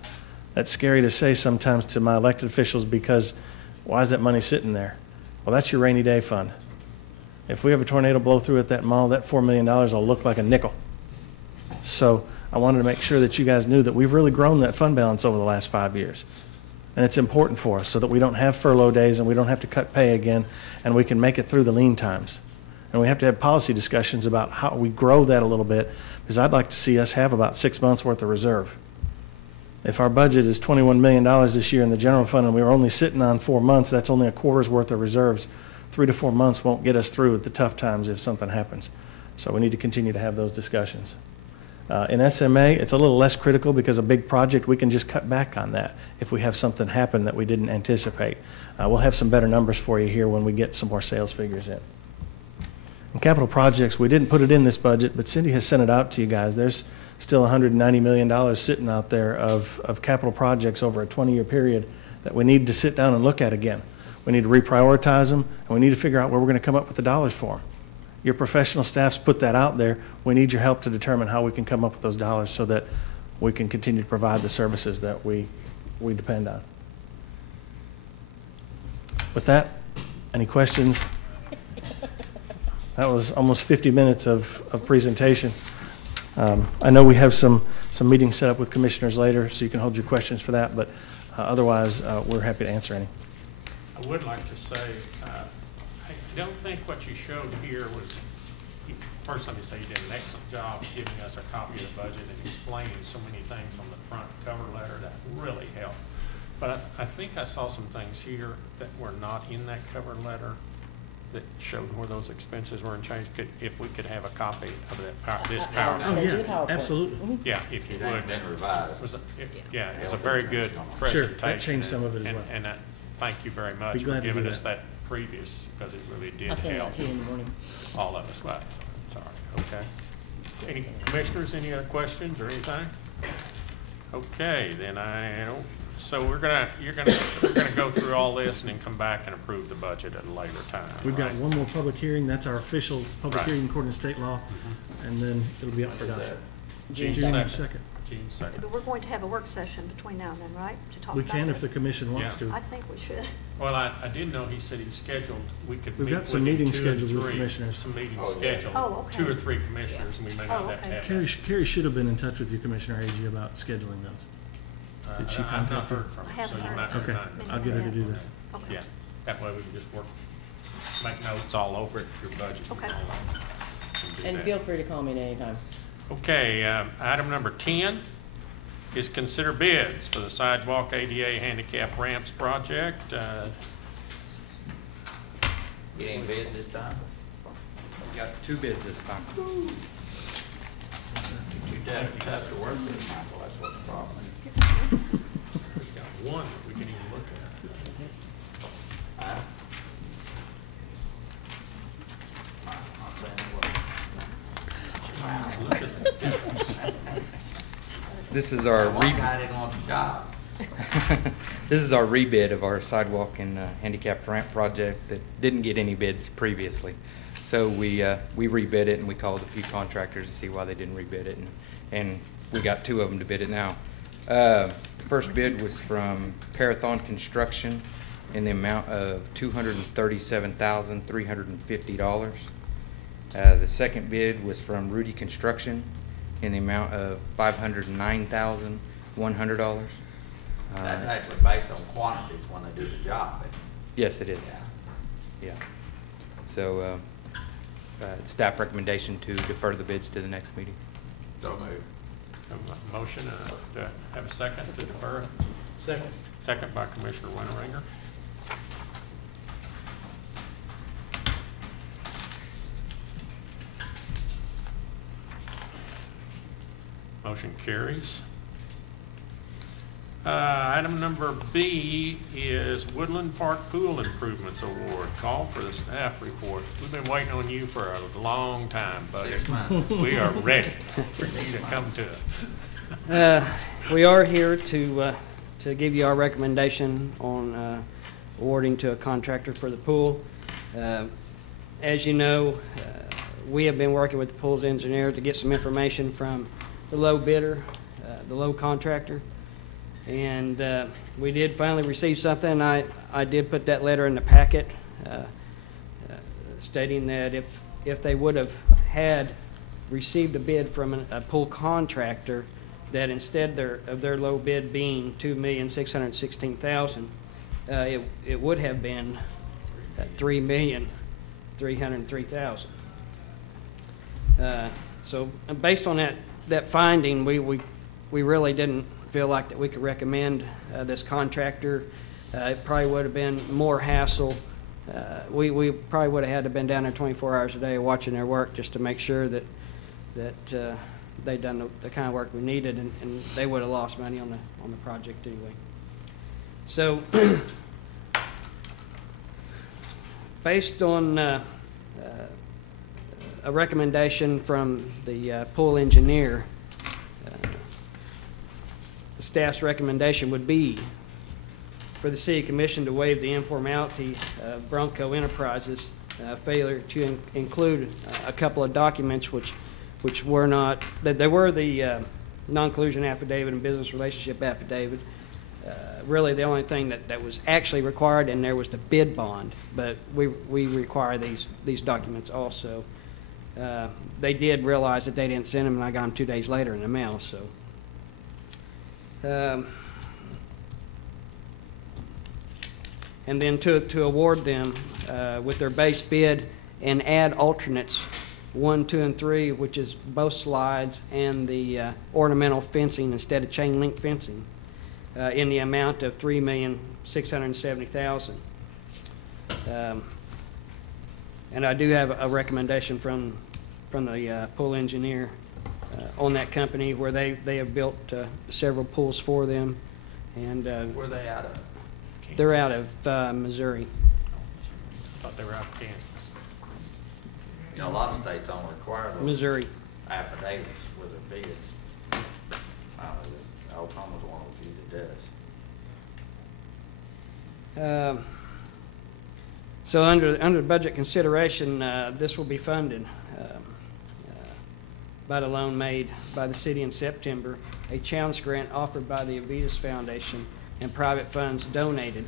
That's scary to say sometimes to my elected officials because why is that money sitting there? Well, that's your rainy day fund. If we have a tornado blow through at that mall, that $4 million will look like a nickel. So I wanted to make sure that you guys knew that we've really grown that fund balance over the last 5 years. And it's important for us so that we don't have furlough days and we don't have to cut pay again and we can make it through the lean times. And we have to have policy discussions about how we grow that a little bit because I'd like to see us have about 6 months worth of reserve. If our budget is $21 million this year in the general fund and we were only sitting on 4 months, that's only a quarter's worth of reserves. 3 to 4 months won't get us through at the tough times if something happens. So we need to continue to have those discussions. In SMA, it's a little less critical because a big project, we can just cut back on that if we have something happen that we didn't anticipate. We'll have some better numbers for you here when we get some more sales figures in. In capital projects, we didn't put it in this budget, but Cindy has sent it out to you guys. There's still $190 million sitting out there of capital projects over a 20-year period that we need to sit down and look at again. We need to reprioritize them, and we need to figure out where we're going to come up with the dollars for them. Your professional staff's put that out there. We need your help to determine how we can come up with those dollars so that we can continue to provide the services that we depend on. With that, any questions? That was almost 50 minutes of presentation. I know we have some meetings set up with commissioners later, so you can hold your questions for that, but otherwise, we're happy to answer any. I would like to say, I don't think what you showed here was, first let me say you did an excellent job of giving us a copy of the budget and explaining so many things on the front cover letter. That really helped. But I think I saw some things here that were not in that cover letter that showed where those expenses were and changed. If we could have a copy of that this PowerPoint. Oh, yeah, absolutely. Yeah, if you would. Been revised. Yeah, it was a very good Sure, presentation. that changed some of it as well. And thank you very much Be for glad to giving do us that. that previous, because it really did I'll send help that to you in the morning. all of us. Well, sorry, okay. Any commissioners, any other questions or anything? Okay, then so you're gonna go through all this and then come back and approve the budget at a later time, We've got right? one more public hearing. That's our official public Right. hearing according to state law, and then it'll be up for adoption. June June 2nd. 2nd. June 2nd. But we're going to have a work session between now and then, right? To talk We about can if the this? commission wants Yeah. to. I think we should. Well, I did know he said he scheduled, we could We've meet got some with him meetings 2 and scheduled with 3, commissioners. Some meetings Oh, yeah. scheduled. Oh, okay. 2 or 3 commissioners, and we may not Oh, have okay. had Carrie should have been in touch with you, Commissioner Agee, about scheduling those. Did she I've not contact you? heard from I her, haven't so you heard. might Okay, remind me. I'll get her to do that. Okay. Yeah, that way we can just make notes all over it for your budget. Okay. and all that, do And that. feel free to call me at any time. Okay, item number 10 is consider bids for the sidewalk ADA handicap ramps project. Get any bids this time? Got 2 bids this time. You tough to work with, Michael, that's what the problem is. We've got one that we can even look at. Huh? Look at the difference. This is our One guy didn't want the job. this is our rebid of our sidewalk and handicapped ramp project that didn't get any bids previously. So we rebid it, and we called a few contractors to see why they didn't rebid it, and we got 2 of them to bid it now. The first bid was from Parathon Construction in the amount of $237,350. The second bid was from Rudy Construction in the amount of $509,100. That's actually based on quantities when they do the job. Yes, it is. Yeah. So, staff recommendation to defer the bids to the next meeting. So moved. Have a motion, to have a second to defer it? Second. Second by Commissioner Winteringer. Motion carries. Item number B is Woodland Park Pool Improvements Award. Call for the staff report. We've been waiting on you for a long time, buddy. 6 months. We are ready for you to come to us. We are here to give you our recommendation on awarding to a contractor for the pool. As you know, we have been working with the pool's engineer to get some information from the low bidder, the low contractor. And we did finally receive something. I did put that letter in the packet stating that if they would have had received a bid from a pool contractor, that instead of their low bid being $2,616,000, it would have been $3,303,000. So based on that finding, we really didn't feel like that we could recommend this contractor. It probably would have been more hassle. We probably would have had to been down there 24 hours a day watching their work just to make sure that they'd done the kind of work we needed, and they would have lost money on the project anyway. So based on a recommendation from the pool engineer, the staff's recommendation would be for the City Commission to waive the informality of Bronco Enterprises' failure to include a couple of documents which were not, that they were the non-collusion affidavit and business relationship affidavit, really the only thing that was actually required, and there was the bid bond, but we require these documents also. They did realize that they didn't send them, and I got them 2 days later in the mail, so. And then to award them with their base bid and add alternates 1, 2, and 3, which is both slides and the ornamental fencing instead of chain link fencing, in the amount of $3,670,000. And I do have a recommendation from the pool engineer on that company, where they have built several pools for them, and Where they out of? they're out of Missouri. Thought they were out of Kansas. You know, a lot of states don't require those Missouri. affidavits with their bids. Oklahoma's one of the few that does. So under budget consideration, this will be funded by the loan made by the city in September, a challenge grant offered by the Avitas Foundation, and private funds donated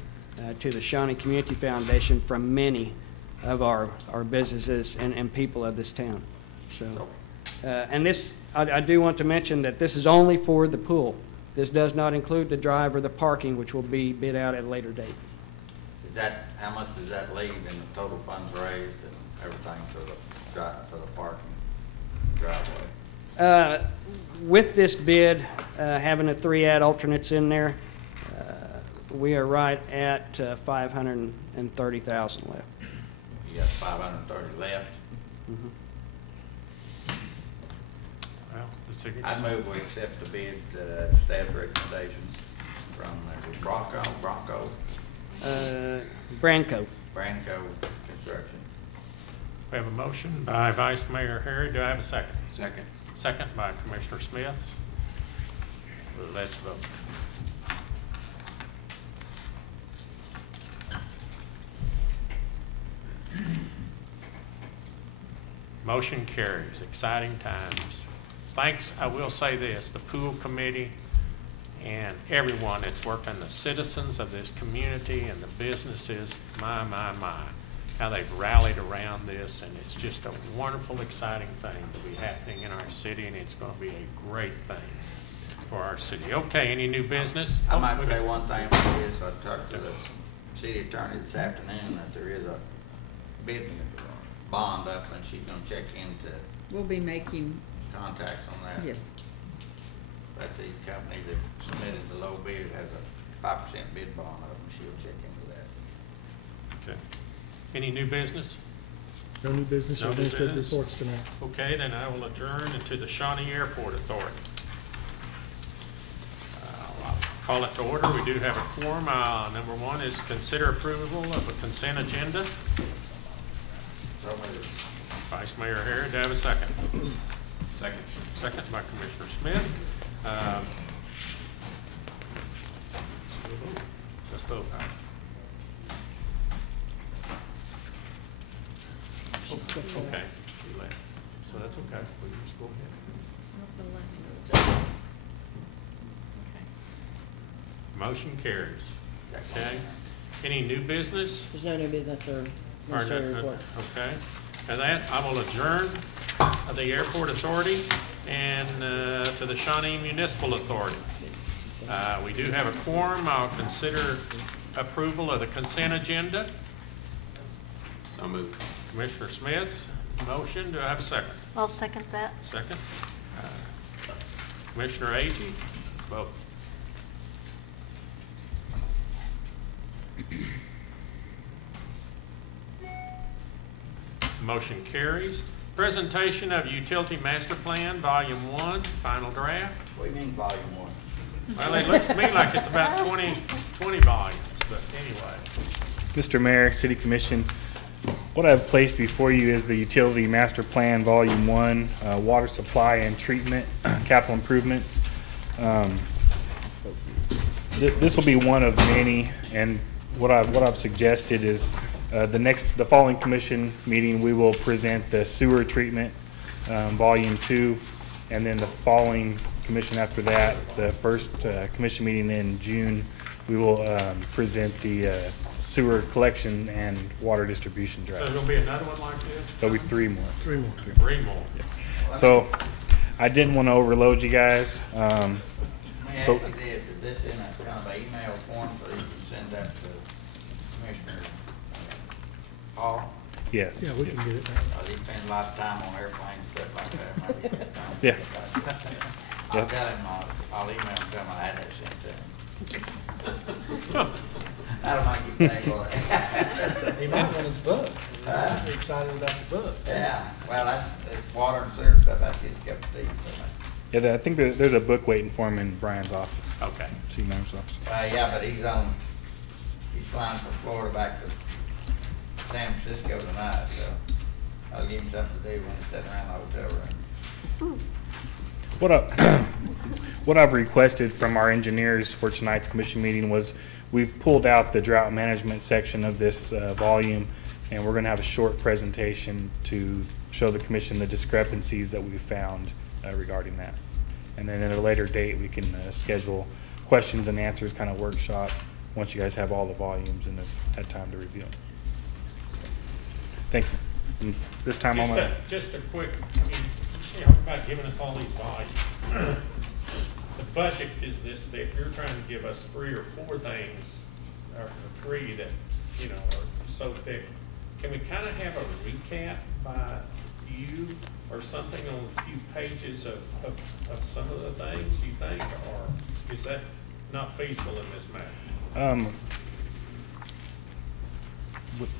to the Shawnee Community Foundation from many of our businesses and people of this town. So, and this, I do want to mention that this is only for the pool. This does not include the drive or the parking, which will be bid out at a later date. Is that, how much does that leave in the total funds raised and everything for the parking driveway? With this bid, having the 3 ad alternates in there, we are right at $530,000 left. You got 530 left? Mm-hmm. Well, it's I move we accept the bid, staff's recommendations from Bronco Branco. Construction. We have a motion by Vice Mayor Harry. Do I have a second? Second. Second by Commissioner Smith. Let's vote. Motion carries. Exciting times. Thanks, I will say this, the pool committee and everyone that's worked on, the citizens of this community and the businesses, my, how they've rallied around this, and it's just a wonderful, exciting thing to be happening in our city, and it's going to be a great thing for our city. Okay, any new business? I might say one thing about this. I talked to the city attorney this afternoon that there is a bid bond up, and she's gonna check into We'll be making, contacts on that. yes. But the company that submitted the low bid has a 5% bid bond up, and she'll check into that. Okay. Any new business? No new business No or new administrative business. reports tonight. Okay, then I will adjourn into the Shawnee Airport Authority. I'll call it to order. We do have a quorum. Number one is consider approval of a consent agenda. So moved. Vice Mayor Harry, do I have a second? Second. Second by Commissioner Smith. Let's vote. Okay, she left. So that's okay. We can just go ahead. Motion carries. Okay. Any new business? There's no new business or Or administrative no- reports. Okay. And that, I will adjourn the Airport Authority and to the Shawnee Municipal Authority. We do have a quorum. I'll consider approval of the consent agenda. So moved. Commissioner Smith's motion. Do I have a second? I'll second that. Second. Commissioner Agee, vote. Motion carries. Presentation of Utility Master Plan, Volume 1, final draft. What do you mean, volume 1? Well, it looks to me like it's about 20 volumes, but anyway. Mr. Mayor, City Commission, what I've placed before you is the Utility Master Plan, Volume 1, Water Supply and Treatment, Capital Improvements. This will be one of many, and what I've suggested is the following commission meeting, we will present the sewer treatment, Volume 2, and then the following commission after that, the first commission meeting in June, we will present the sewer collection and water distribution So drought. there's gonna be another one like this? There'll be 3 more. Three more. So I didn't want to overload you guys. Let me ask So you this, is this in a kind of an email form so you can send that to Commissioner Hall? yes. Yeah, we can get it. He spends a lot of time on airplanes, stuff like that. Maybe it's time. Yeah. I'll Yep. tell him, I'll email him, tell him I had that sent to him. That'll make you think, boy. He might want his book. Huh? Be excited about the book. Yeah, well, it's water and sewer stuff, that's his cup of tea, so. Yeah, I think there's a book waiting for him in Brian's office. Okay. City manager's office. Yeah, but he's flying from Florida back to San Francisco tonight, so I'll give him something to do when he's sitting around the hotel room. What I've requested from our engineers for tonight's commission meeting was we've pulled out the drought management section of this volume, and we're going to have a short presentation to show the commission the discrepancies that we found regarding that. And then at a later date, we can schedule questions and answers kind of workshop once you guys have all the volumes and have had time to review them. So, thank you. And this time I'm going Just a quick, I mean, you know, about giving us all these volumes. The budget is this thick, you're trying to give us 3 or 4 things, or 3 that, you know, are so thick. Can we kind of have a recap by you or something on a few pages of some of the things you think, or is that not feasible in this matter?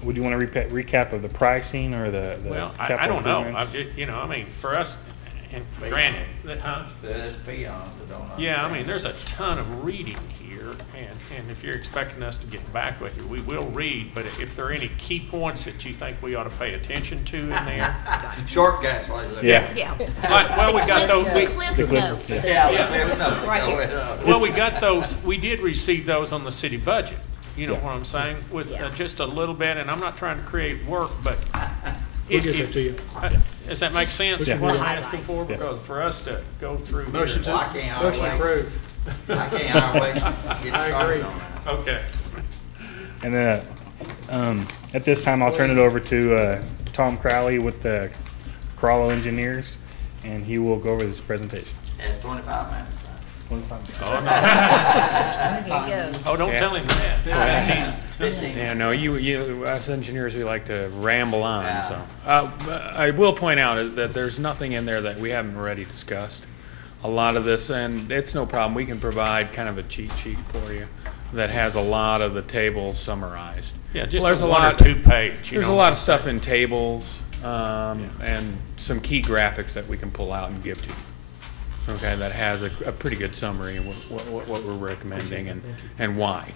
Would you want a recap of the pricing or the Well, I capital don't know. improvements? You know, I mean, for us, and granted, huh? There's peons that don't understand. Yeah, I mean, there's a ton of reading here, and if you're expecting us to get back with you, we will read, but if there are any key points that you think we ought to pay attention to in there. Shortcuts, what is it? Yeah. Yeah. Well, we got those. The Cliff Notes. Yeah, Yeah. Cliff Notes, Right go here. ahead. Well, we got those, we did receive those on the city budget, you know Yeah. what I'm saying, with just a little bit, and I'm not trying to create work, but We'll get that to you. Does that make sense, Yeah. what I'm Yeah. asking for? Yeah. Because for us to go through here. Motion Well, I can't hardly wait. approved. I can't hardly wait to get I started agree. on that. Okay. And then at this time, I'll turn it over to Tom Crowley with the Corallo Engineers, and he will go over this presentation. That's 25 minutes. 25 minutes. Oh, no. Here you go. Oh, don't tell him that. 15. Yeah, no, us engineers, we like to ramble on, Yeah. so. I will point out that there's nothing in there that we haven't already discussed. A lot of this, and it's no problem, we can provide kind of a cheat sheet for you that has a lot of the tables summarized. Yeah, just Well, there's a a 1 or lot- 2 page. There's a lot of stuff in tables, and some key graphics that we can pull out and give to you. Okay, that has a pretty good summary of what we're recommending and why,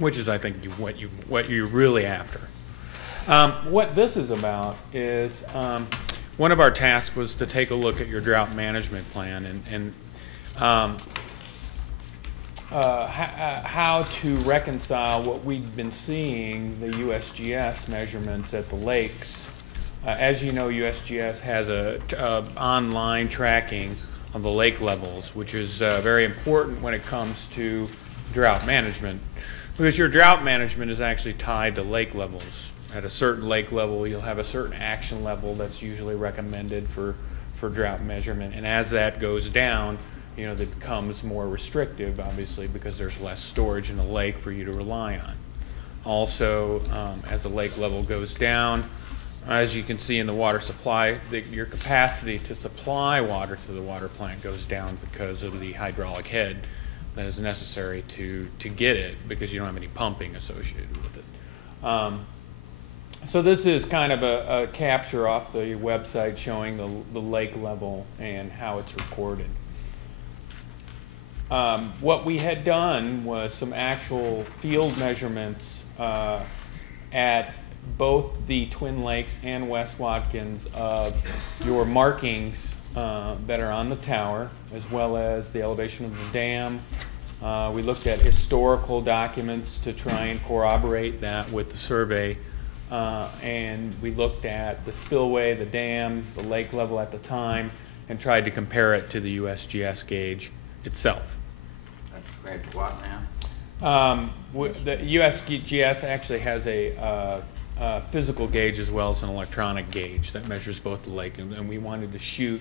which is, I think, what you're really after. What this is about is, one of our tasks was to take a look at your drought management plan and how to reconcile what we've been seeing, the USGS measurements at the lakes. As you know, USGS has a online tracking of the lake levels, which is very important when it comes to drought management, because your drought management is actually tied to lake levels. At a certain lake level, you'll have a certain action level that's usually recommended for drought measurement, and as that goes down, you know, that becomes more restrictive, obviously, because there's less storage in the lake for you to rely on. Also, as the lake level goes down, as you can see in the water supply, your capacity to supply water to the water plant goes down because of the hydraulic head that is necessary to get it, because you don't have any pumping associated with it. So this is kind of a capture off the website showing the lake level and how it's recorded. What we had done was some actual field measurements at both the Twin Lakes and West Watkins of your markings that are on the tower, as well as the elevation of the dam. We looked at historical documents to try and corroborate that with the survey. And we looked at the spillway, the dam, the lake level at the time, and tried to compare it to the USGS gauge itself. That's great. What The USGS actually has a physical gauge as well as an electronic gauge that measures both the lake, and we wanted to shoot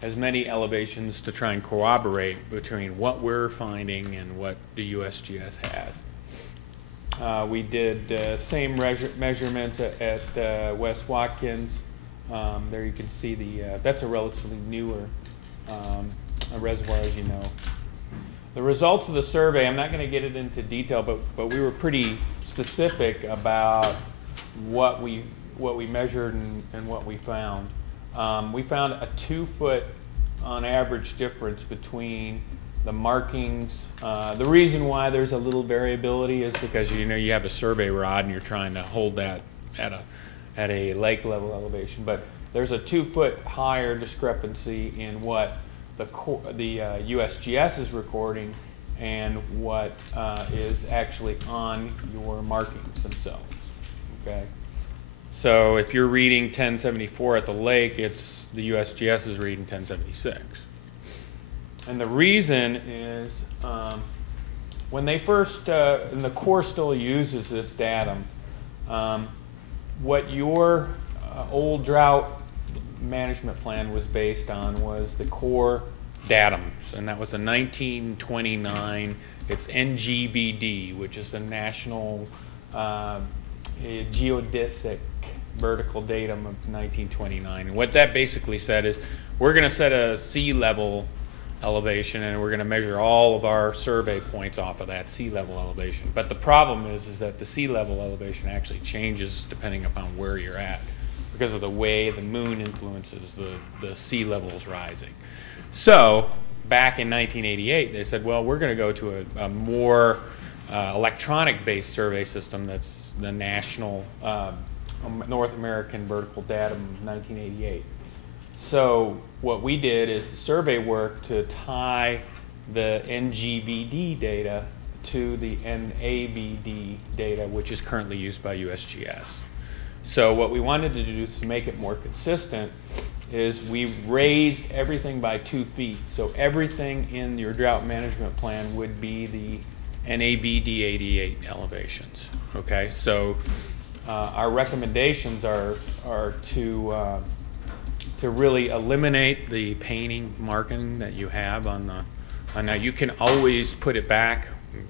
as many elevations to try and corroborate between what we're finding and what the USGS has. We did same measurements at West Watkins. There you can see that's a relatively newer reservoir, as you know. The results of the survey, I'm not going to get it into detail, but we were pretty specific about what we measured and what we found. We found a 2-foot on average difference between the markings. The reason why there's a little variability is because you have a survey rod and you're trying to hold that at a lake level elevation, but there's a 2-foot higher discrepancy in what the USGS is recording and what is actually on your markings themselves. Okay, so if you're reading 1074 at the lake, the USGS is reading 1076. And the reason is when they first, and the Corps still uses this datum, what your old drought management plan was based on was the Corps datums, and that was a 1929, it's NGBD, which is the National Geodesic Vertical Datum of 1929. And what that basically said is, we're going to set a sea level elevation and we're going to measure all of our survey points off of that sea level elevation. But the problem is that the sea level elevation actually changes depending upon where you're at, because of the way the moon influences the sea levels rising. So back in 1988, they said, well, we're going to go to a more electronic-based survey system that's the National North American Vertical Datum of 1988. So what we did is the survey work to tie the NGVD data to the NAVD data, which is currently used by USGS. So what we wanted to do to make it more consistent is we raised everything by 2 feet. So everything in your drought management plan would be the NAVD 88 elevations. Okay, so our recommendations are to really eliminate the painting marking that you have on the. Now you can always put it back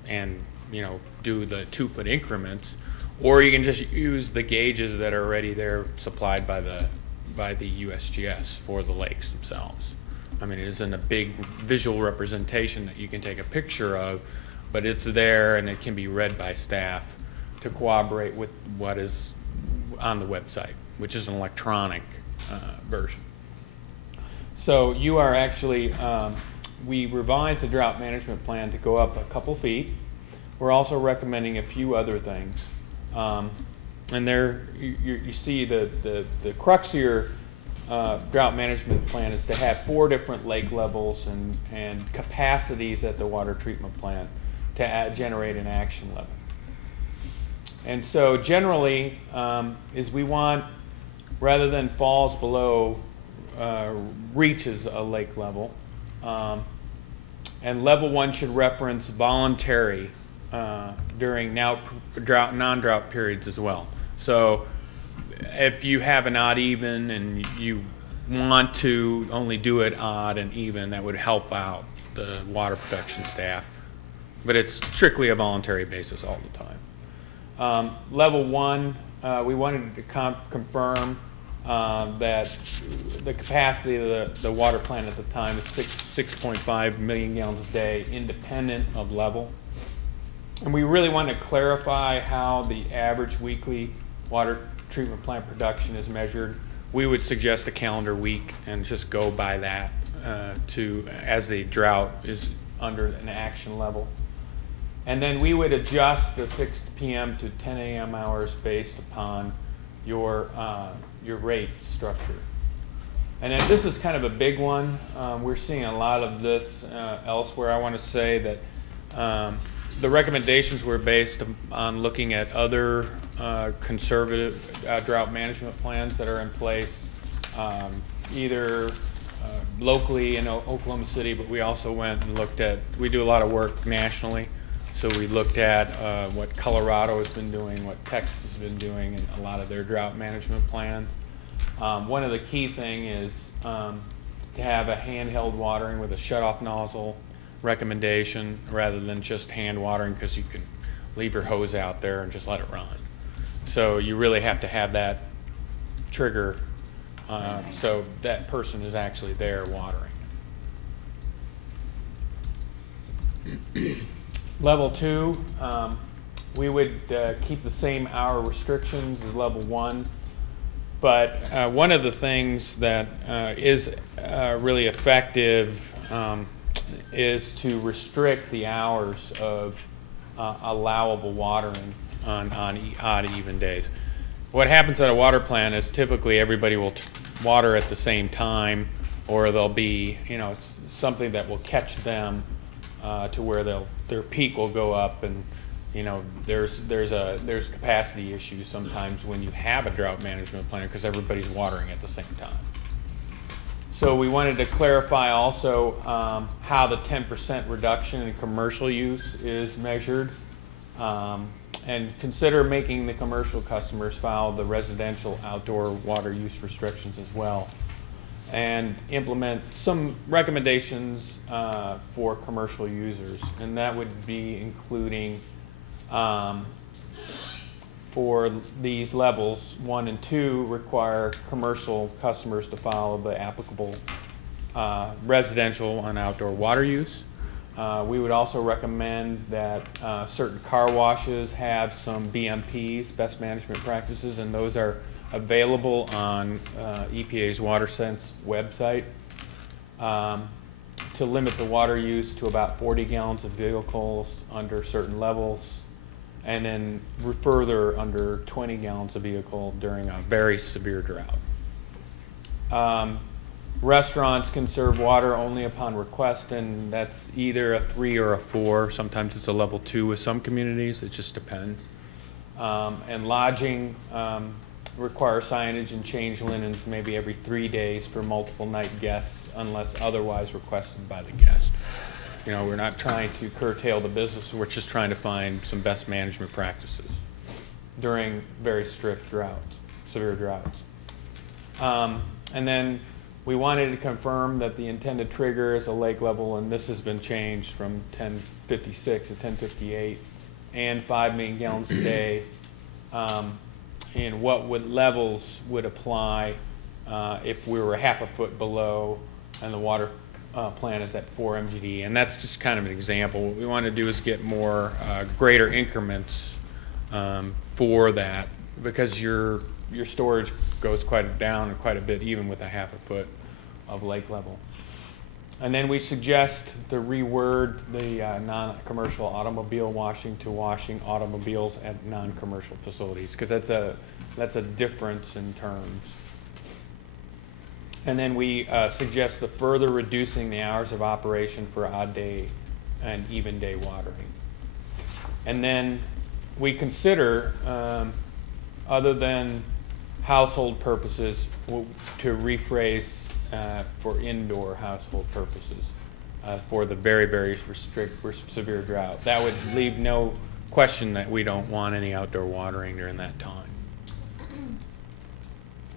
and do the 2-foot increments, or you can just use the gauges that are already there supplied by the USGS for the lakes themselves. I mean, it isn't a big visual representation that you can take a picture of, but it's there and it can be read by staff to corroborate with what is on the website, which is an electronic version. So you are actually, we revised the drought management plan to go up a couple feet. We're also recommending a few other things. And there you see the crux of your drought management plan is to have 4 different lake levels and capacities at the water treatment plant to generate an action level. And so generally is we want, rather than falls below, reaches a lake level. And level 1 should reference voluntary during non-drought periods as well. So if you have an odd even and you want to only do it odd and even, that would help out the water production staff. But it's strictly a voluntary basis all the time. Level 1, we wanted to confirm that the capacity of the water plant at the time is 6.5 million gallons a day, independent of level. And we really want to clarify how the average weekly water treatment plant production is measured. We would suggest a calendar week and just go by that as the drought is under an action level. And then we would adjust the 6 p.m. to 10 a.m. hours based upon your rate structure. And then this is kind of a big one. We're seeing a lot of this elsewhere. I want to say that the recommendations were based on looking at other conservative drought management plans that are in place, either locally in Oklahoma City, but we also went and looked at, we do a lot of work nationally. So we looked at what Colorado has been doing, what Texas has been doing, and a lot of their drought management plans. One of the key thing is to have a handheld watering with a shutoff nozzle recommendation rather than just hand watering, because you can leave your hose out there and just let it run. So you really have to have that trigger so that person is actually there watering. Level 2, we would keep the same hour restrictions as level 1, but one of the things that is really effective is to restrict the hours of allowable watering on odd, even days. What happens at a water plant is typically everybody will water at the same time, or there'll be, it's something that will catch them to where their peak will go up, and there's capacity issues sometimes when you have a drought management plan because everybody's watering at the same time. So we wanted to clarify also how the 10% reduction in commercial use is measured, and consider making the commercial customers follow the residential outdoor water use restrictions as well, and implement some recommendations for commercial users, and that would be including for these levels 1 and 2 require commercial customers to follow the applicable residential and outdoor water use. We would also recommend that certain car washes have some BMPs, best management practices, and those are available on EPA's WaterSense website, to limit the water use to about 40 gallons of vehicles under certain levels, and then further under 20 gallons of vehicle during a very severe drought. Restaurants can serve water only upon request, and that's either a 3 or a 4. Sometimes it's a level 2 with some communities. It just depends. And lodging require signage and change linens maybe every 3 days for multiple night guests unless otherwise requested by the guest. We're not trying to curtail the business. We're just trying to find some best management practices during very strict droughts, severe droughts. And then we wanted to confirm that the intended trigger is a lake level, and this has been changed from 1056 to 1058, and 5 million gallons a day. And what levels would apply if we were half a foot below and the water plant is at 4 MGD. And that's just kind of an example. What we want to do is get more greater increments for that, because your storage goes down quite a bit even with a half a foot of lake level. And then we suggest to reword the non-commercial automobile washing to washing automobiles at non-commercial facilities, because that's a difference in terms. And then we suggest the further reducing the hours of operation for odd day and even day watering. And then we consider, other than household purposes, to rephrase for indoor household purposes for the very, very severe drought. That would leave no question that we don't want any outdoor watering during that time.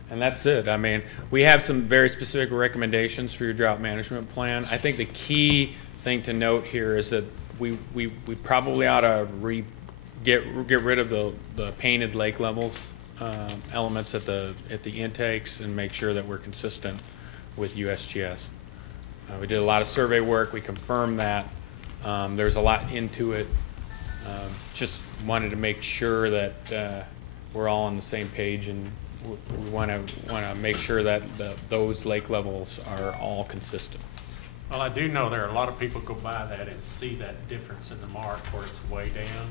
And that's it. I mean, we have some very specific recommendations for your drought management plan. I think the key thing to note here is that we probably ought to get rid of the painted lake levels elements at the intakes, and make sure that we're consistent with USGS. We did a lot of survey work. We confirmed that. There's a lot into it. Just wanted to make sure that we're all on the same page, and we want to make sure that those lake levels are all consistent. Well, I do know there are a lot of people go by that and see that difference in the mark where it's way down.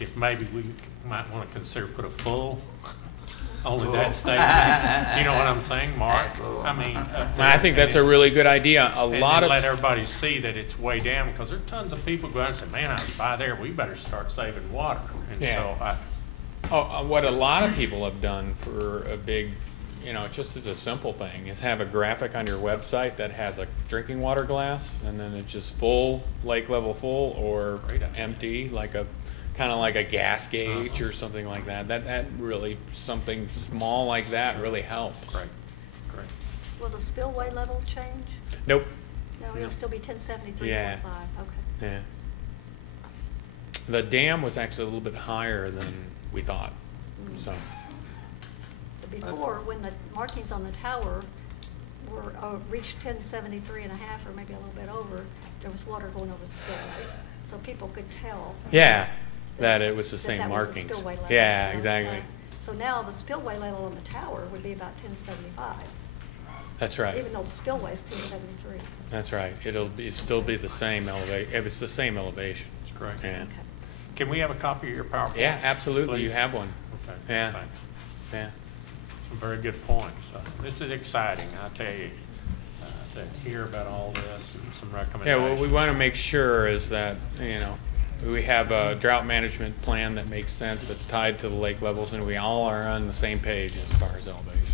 If maybe we might want to consider put a full only that statement. You know what I'm saying, Mark? I mean, I think that's a really good idea. Let everybody see that it's way down, because there are tons of people go out and say, "Man, I was by there. We better start saving water." And so, what a lot of people have done for a big, just as a simple thing, is have a graphic on your website that has a drinking water glass, and then it's just full, lake level full, or empty, kind of like a gas gauge or something like that. That really, something small like that really helps. Great. Will the spillway level change? Nope. No, it'll still be 1073.5, Yeah. okay. Yeah. The dam was actually a little bit higher than we thought, so. So before, when the markings on the tower were, reached 1073.5, or maybe a little bit over, there was water going over the spillway. So people could tell. Yeah, that it was the same that was the markings. spillway level. Yeah, So, exactly. So now the spillway level on the tower would be about 1075. That's right. Even though the spillway is 1073. That's right. Still be the same if it's the same elevation. That's correct. Yeah. Can we have a copy of your PowerPoint? Yeah, absolutely. You please? have one. Okay, Yeah. thanks. Yeah. Some very good points. This is exciting, I tell you, to hear about all this and some Yeah, recommendations. what we want to make sure is that, we have a drought management plan that makes sense, that's tied to the lake levels, and we all are on the same page as far as elevations.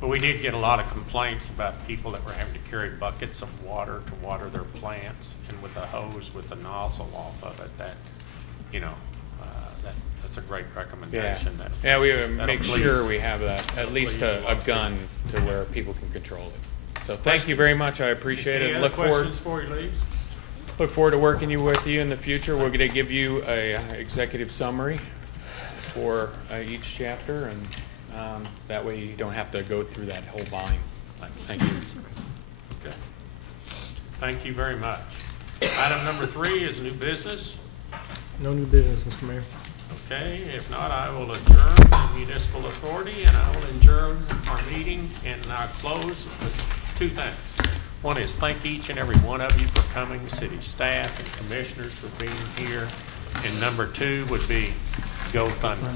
But we did get a lot of complaints about people that were having to carry buckets of water to water their plants, and with the hose with the nozzle off of it, that's a great recommendation. Yeah, we make sure we have at least a gun to where people can control it. So thank you very much, I appreciate it. Any other questions before you leave? Look forward to working with you in the future. We're going to give you a executive summary for each chapter, and that way you don't have to go through that whole volume. Thank you. Okay. Thank you very much. Item number 3 is new business. No new business, Mr. Mayor. Okay, if not, I will adjourn the municipal authority, and I will adjourn our meeting, and I'll close with 2 things. One is thank each and every one of you for coming, city staff and commissioners for being here. And number 2 would be go Thunder.